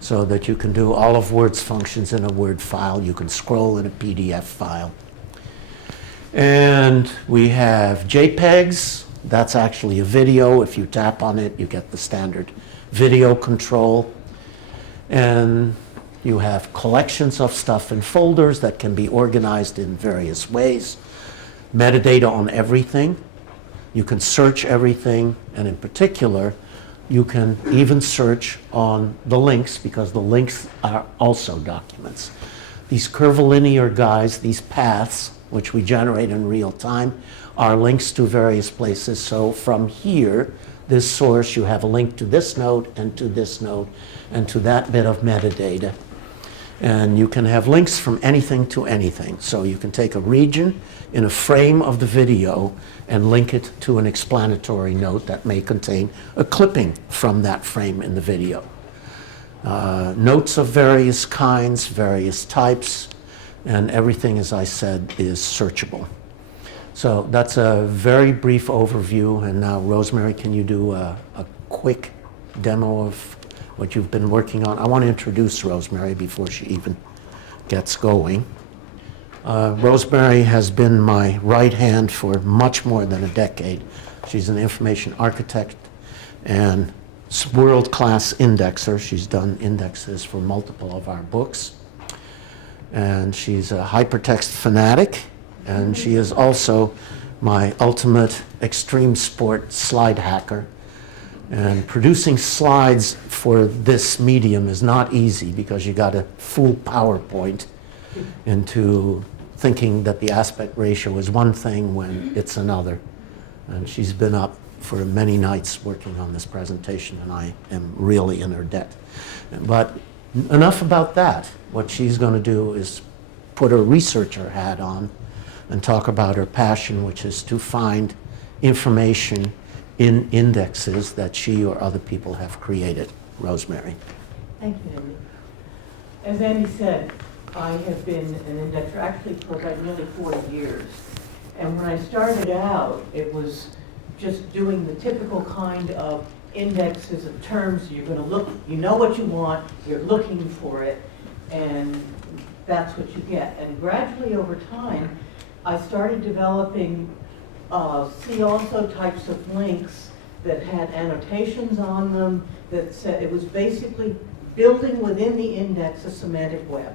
so that you can do all of Word's functions in a Word file. You can scroll in a PDF file. And we have JPEGs. That's actually a video. If you tap on it, you get the standard video control. And you have collections of stuff in folders that can be organized in various ways. Metadata on everything. You can search everything, and in particular, you can even search on the links, because the links are also documents. These curvilinear guys, these paths, which we generate in real time, are links to various places. So from here, this source, you have a link to this node and to this node and to that bit of metadata. And you can have links from anything to anything. So you can take a region in a frame of the video and link it to an explanatory note that may contain a clipping from that frame in the video. Notes of various kinds, various types, and everything, as I said, is searchable. So that's a very brief overview. And now, Rosemary, can you do a quick demo of what you've been working on? I want to introduce Rosemary before she even gets going. Rosemary has been my right hand for much more than a decade. She's an information architect and world-class indexer. She's done indexes for multiple of our books. And she's a hypertext fanatic, and she is also my ultimate extreme sport slide hacker. And producing slides for this medium is not easy, because you got to fool PowerPoint into thinking that the aspect ratio is one thing when it's another. And she's been up for many nights working on this presentation, and I am really in her debt. But enough about that. What she's going to do is put her researcher hat on and talk about her passion, which is to find information in indexes that she or other people have created. Rosemary. Thank you, Andy. As Andy said, I have been an indexer actually for about nearly 40 years. And when I started out, it was just doing the typical kind of indexes of terms. You're going to look, you know what you want, you're looking for it, and that's what you get. And gradually over time, I started developing see also types of links that had annotations on them that said it was basically building within the index a semantic web.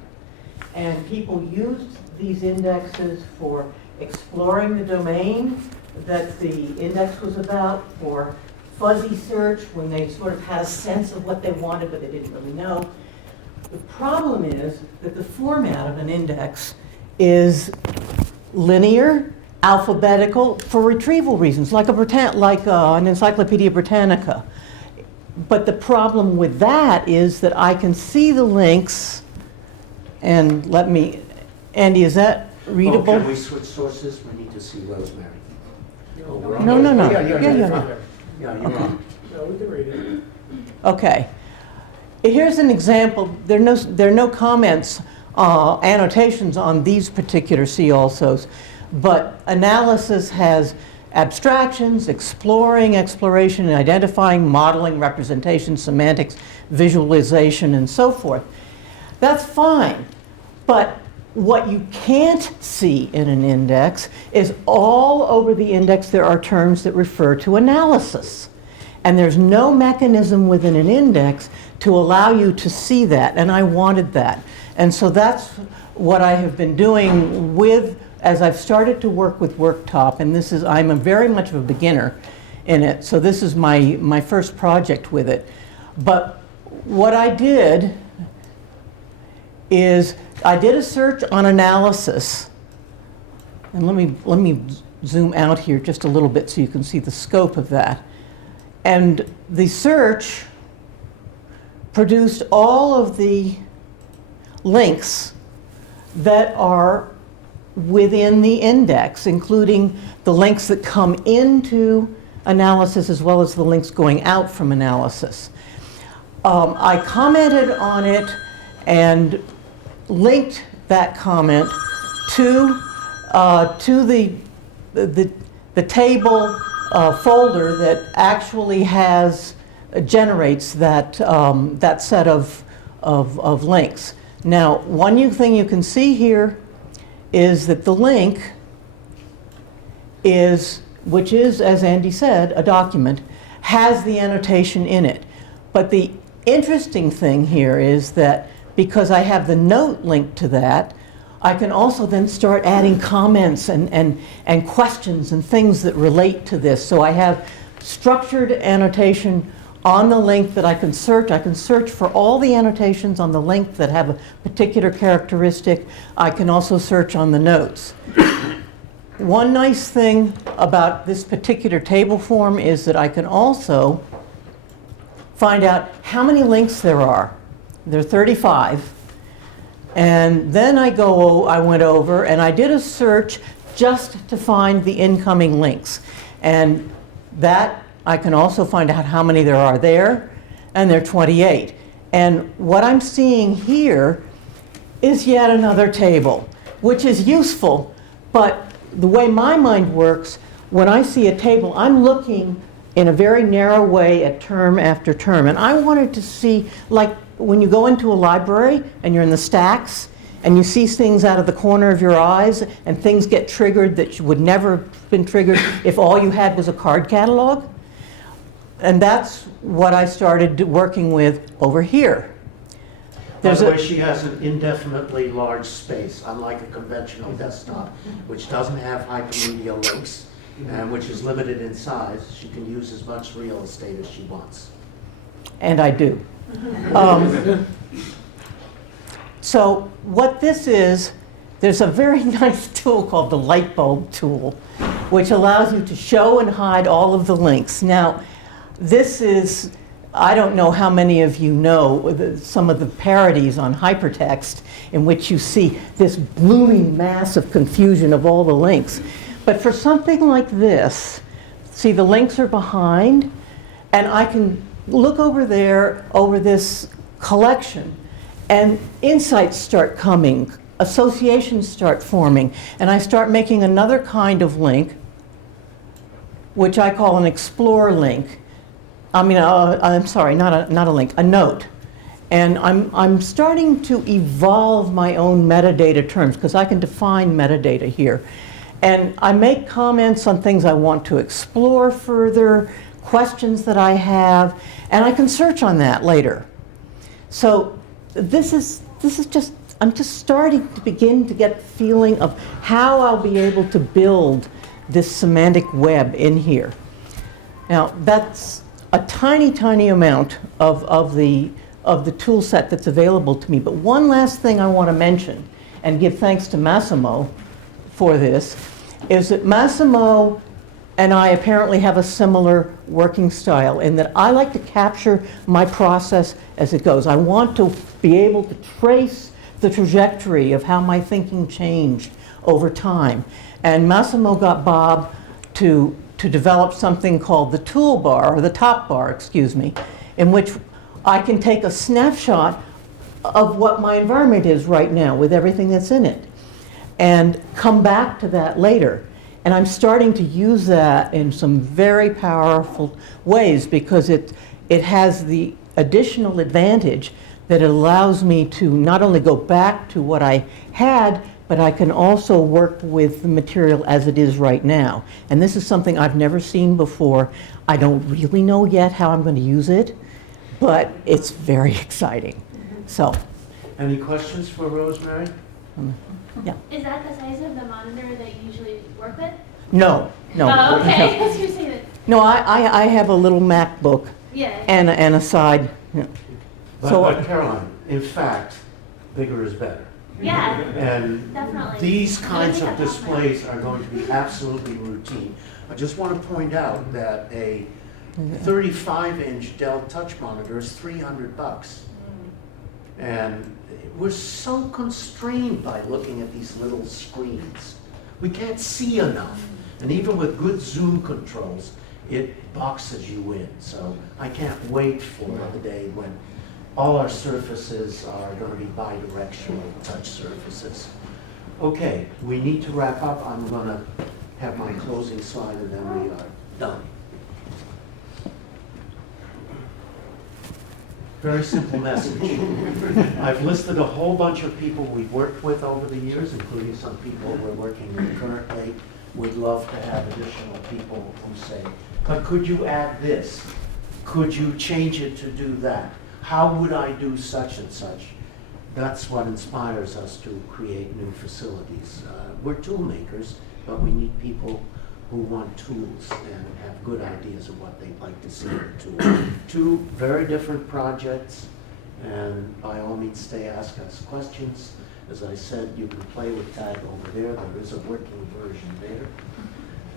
And people used these indexes for exploring the domain that the index was about, for fuzzy search when they sort of had a sense of what they wanted but they didn't really know. The problem is that the format of an index is linear, alphabetical, for retrieval reasons, like an Encyclopedia Britannica. But the problem with that is that I can see the links, and let me, Andy, is that readable? Oh, can we switch sources? We need to see Rosemary. No. Yeah, Yeah. Yeah, you Okay. No, we can read it. Okay. Here's an example. There are no comments, annotations on these particular see alsos. But analysis has abstractions, exploring, exploration, identifying, modeling, representation, semantics, visualization, and so forth. That's fine. But what you can't see in an index is all over the index there are terms that refer to analysis. And there's no mechanism within an index to allow you to see that, and I wanted that. And so that's what I have been doing as I've started to work with Worktop, and I'm very much of a beginner in it, so this is my first project with it. But what I did is I did a search on analysis, and let me zoom out here just a little bit so you can see the scope of that. And the search produced all of the links that are within the index, including the links that come into analysis as well as the links going out from analysis. I commented on it and linked that comment to the table folder that actually generates that set of links. Now, one new thing you can see here is that the link which is, as Andy said, a document, has the annotation in it. But the interesting thing here is that because I have the note linked to that, I can also then start adding comments and questions and things that relate to this. So I have structured annotation on the link that I can search. I can search for all the annotations on the link that have a particular characteristic. I can also search on the notes. One nice thing about this particular table form is that I can also find out how many links there are. There are 35. And then I went over and I did a search just to find the incoming links. And that I can also find out how many there are there, and there are 28. And what I'm seeing here is yet another table, which is useful, but the way my mind works, when I see a table, I'm looking in a very narrow way at term after term. And I wanted to see, like when you go into a library and you're in the stacks, and you see things out of the corner of your eyes, and things get triggered that would never have been triggered if all you had was a card catalog. And that's what I started working with over here. By the way, she has an indefinitely large space, unlike a conventional desktop, which doesn't have hypermedia links, and which is limited in size. She can use as much real estate as she wants. And I do. So what this is, there's a very nice tool called the light bulb tool, which allows you to show and hide all of the links. Now, this is, I don't know how many of you know some of the parodies on Hypertext in which you see this blooming mass of confusion of all the links. But for something like this, see, the links are behind, and I can look over there, over this collection, and insights start coming, associations start forming, and I start making another kind of link, which I call an explore link. I'm sorry, not a link, a note. And I'm starting to evolve my own metadata terms, because I can define metadata here. And I make comments on things I want to explore further, questions that I have, and I can search on that later. So this is just, I'm just starting to begin to get the feeling of how I'll be able to build this semantic web in here. Now, that's a tiny, tiny amount of the tool set that's available to me. But one last thing I want to mention, and give thanks to Massimo for this, is that Massimo and I apparently have a similar working style in that I like to capture my process as it goes. I want to be able to trace the trajectory of how my thinking changed over time. And Massimo got Bob to develop something called the toolbar, or the top bar, excuse me, in which I can take a snapshot of what my environment is right now with everything that's in it. and come back to that later. And I'm starting to use that in some very powerful ways because it has the additional advantage that it allows me to not only go back to what I had, but I can also work with the material as it is right now. And this is something I've never seen before. I don't really know yet how I'm going to use it, but it's very exciting. So, Any questions for Rosemary? yeah. Is that the size of the monitor that you usually work with? No, no. Oh, okay. I was going to say that. No, I have a little MacBook Yeah. and a side. But Caroline, in fact, bigger is better. Yeah. And Definitely. these kinds I of think that's displays are going to be absolutely routine. I just want to point out that a 35-inch Dell touch monitor is $300. And we're so constrained by looking at these little screens. We can't see enough. And even with good zoom controls, it boxes you in. So I can't wait for the day when all our surfaces are going to be bidirectional touch surfaces. Okay, we need to wrap up. I'm going to have my closing slide and then we are done. Very simple message. I've listed a whole bunch of people we've worked with over the years, including some people we're working with currently. Would love to have additional people who say, but could you add this? Could you change it to do that? How would I do such and such? That's what inspires us to create new facilities. We're tool makers, but we need people who want tools and have good ideas of what they'd like to see in a tool. Two very different projects, and by all means stay, ask us questions. As I said, you can play with tag over there. There is a working version there.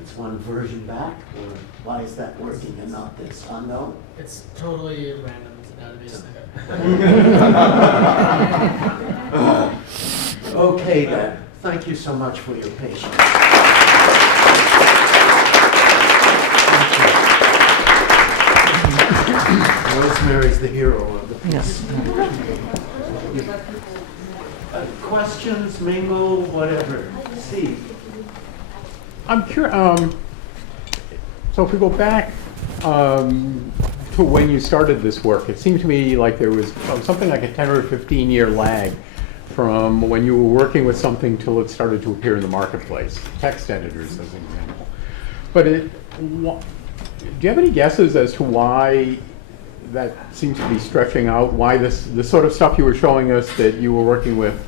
It's one version back, or why is that working and not this? Unknown? It's totally random. It's a database thing. Okay then, thank you so much for your patience. Rosemary's the hero of the piece. Questions, mingle, whatever. Steve? I'm curious. So if we go back to when you started this work, it seemed to me like there was something like a 10 or 15-year lag from when you were working with something till it started to appear in the marketplace. Text editors, as an example. But do you have any guesses as to why that seems to be stretching out? Why this sort of stuff you were showing us that you were working with,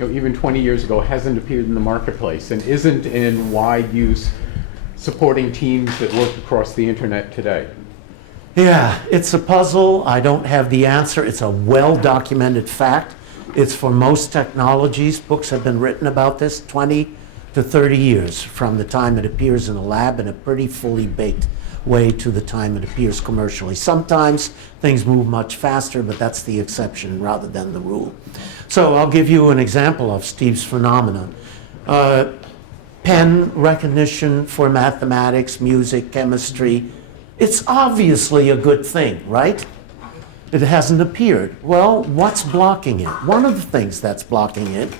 even 20 years ago, hasn't appeared in the marketplace and isn't in wide use supporting teams that work across the internet today? Yeah, it's a puzzle. I don't have the answer. It's a well-documented fact. It's for most technologies. Books have been written about this 20 to 30 years from the time it appears in a lab in a pretty fully baked way to the time it appears commercially. Sometimes things move much faster, but that's the exception rather than the rule. So I'll give you an example of Steve's phenomenon. Pen recognition for mathematics, music, chemistry. It's obviously a good thing, right? It hasn't appeared. Well, what's blocking it? One of the things that's blocking it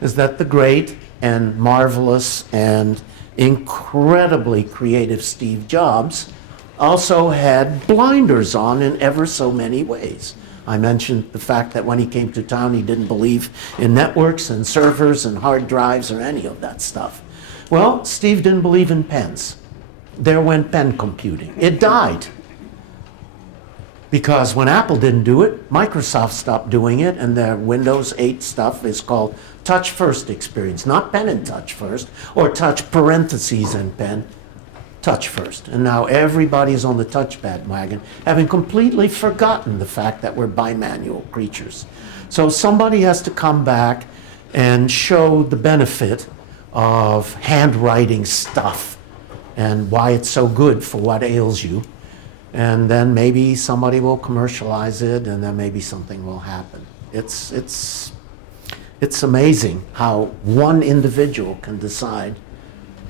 is that the great and marvelous and incredibly creative Steve Jobs also had blinders on in ever so many ways. I mentioned the fact that when he came to town, he didn't believe in networks and servers and hard drives or any of that stuff. Well, Steve didn't believe in pens. There went pen computing. It died. Because when Apple didn't do it, Microsoft stopped doing it, and their Windows 8 stuff is called touch first experience, not pen and touch first, or touch parentheses and pen, touch first. And now everybody's on the touchpad wagon, having completely forgotten the fact that we're bimanual creatures. So somebody has to come back and show the benefit of handwriting stuff and why it's so good for what ails you. And then maybe somebody will commercialize it, and then maybe something will happen. It's amazing how one individual can decide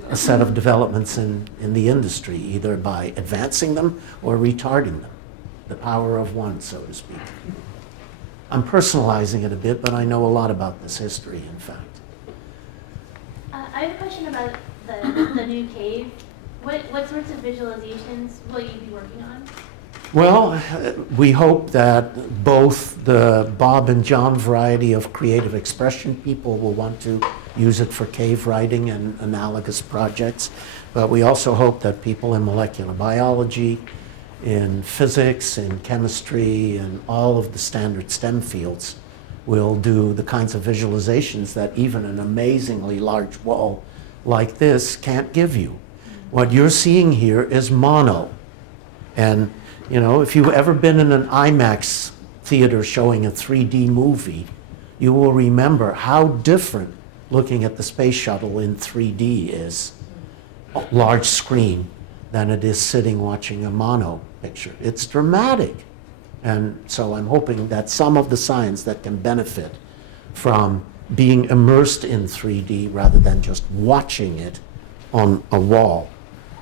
a set of developments in the industry, either by advancing them or retarding them. The power of one, so to speak. I'm personalizing it a bit, but I know a lot about this history, in fact. I have a question about the new cave. What sorts of visualizations will you be working on? Well, we hope that both the Bob and John variety of creative expression people will want to use it for cave writing and analogous projects. But we also hope that people in molecular biology, in physics, in chemistry, and all of the standard STEM fields will do the kinds of visualizations that even an amazingly large wall like this can't give you. What you're seeing here is mono. And you know, if you've ever been in an IMAX theater showing a 3D movie, you will remember how different looking at the space shuttle in 3D is, a large screen, than it is sitting watching a mono picture. It's dramatic. And so I'm hoping that some of the science that can benefit from being immersed in 3D rather than just watching it on a wall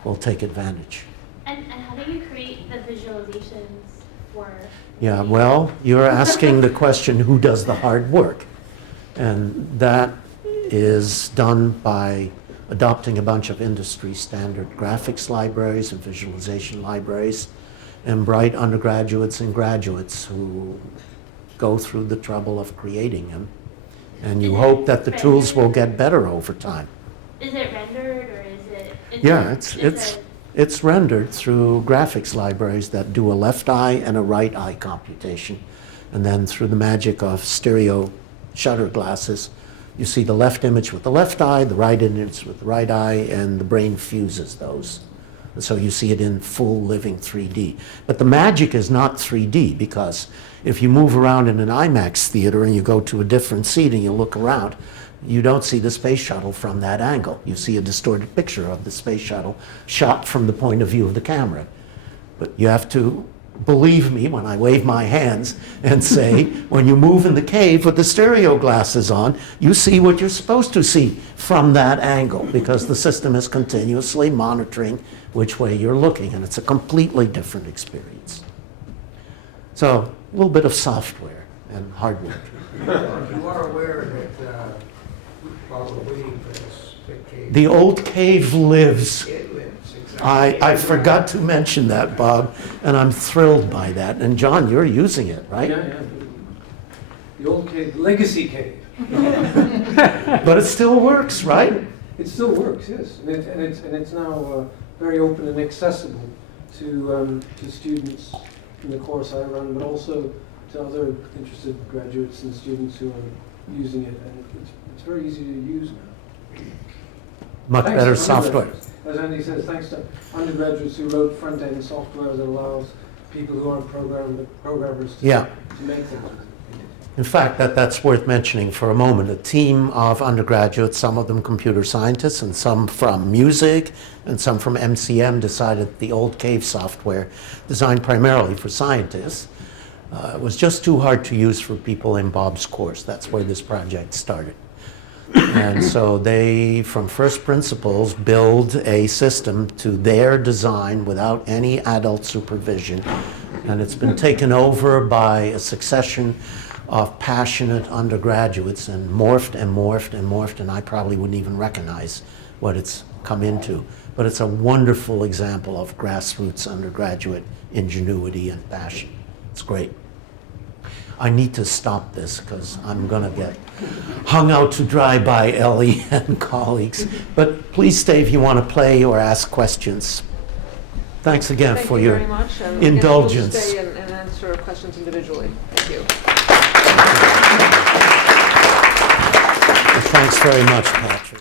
will take advantage. And how do you create the visualizations for? Yeah, well, you're asking the question, who does the hard work? And that is done by adopting a bunch of industry standard graphics libraries and visualization libraries, and bright undergraduates and graduates who go through the trouble of creating them. And you hope that the tools will get better over time. Is it rendered or is it? Yeah, it's rendered through graphics libraries that do a left eye and a right eye computation. And then through the magic of stereo shutter glasses, you see the left image with the left eye, the right image with the right eye, and the brain fuses those. And so you see it in full living 3D. But the magic is not 3D, because if you move around in an IMAX theater and you go to a different seat and you look around, you don't see the space shuttle from that angle. You see a distorted picture of the space shuttle shot from the point of view of the camera. But you have to believe me when I wave my hands and say, when you move in the cave with the stereo glasses on, you see what you're supposed to see from that angle, because the system is continuously monitoring which way you're looking, and it's a completely different experience. So a little bit of software and hardware. You are aware that while we're waiting for this big cave, The old cave lives. it lives, exactly. I forgot to mention that, Bob, and I'm thrilled by that. And John, you're using it, right? Yeah. The old cave, the legacy cave. But it still works, right? It still works, yes, and it's now very open and accessible to students in the course I run, but also to other interested graduates and students who are using it, and it's very easy to use now. Much Thanks better to software. undergraduates. As Andy says, thanks to undergraduates who wrote front-end software that allows people who aren't programmers to, Yeah. to make things with it. In fact, that's worth mentioning for a moment. A team of undergraduates, some of them computer scientists and some from music and some from MCM, decided the old cave software, designed primarily for scientists, was just too hard to use for people in Bob's course. That's where this project started. And so they, from first principles, build a system to their design without any adult supervision. And it's been taken over by a succession of passionate undergraduates and morphed and morphed and morphed, and I probably wouldn't even recognize what it's come into. But it's a wonderful example of grassroots undergraduate ingenuity and passion. It's great. I need to stop this because I'm going to get hung out to dry by Ellie and colleagues. But please stay if you want to play or ask questions. Thanks again for your indulgence. Stay and answer questions individually. Thank you. Thanks very much, Patrick.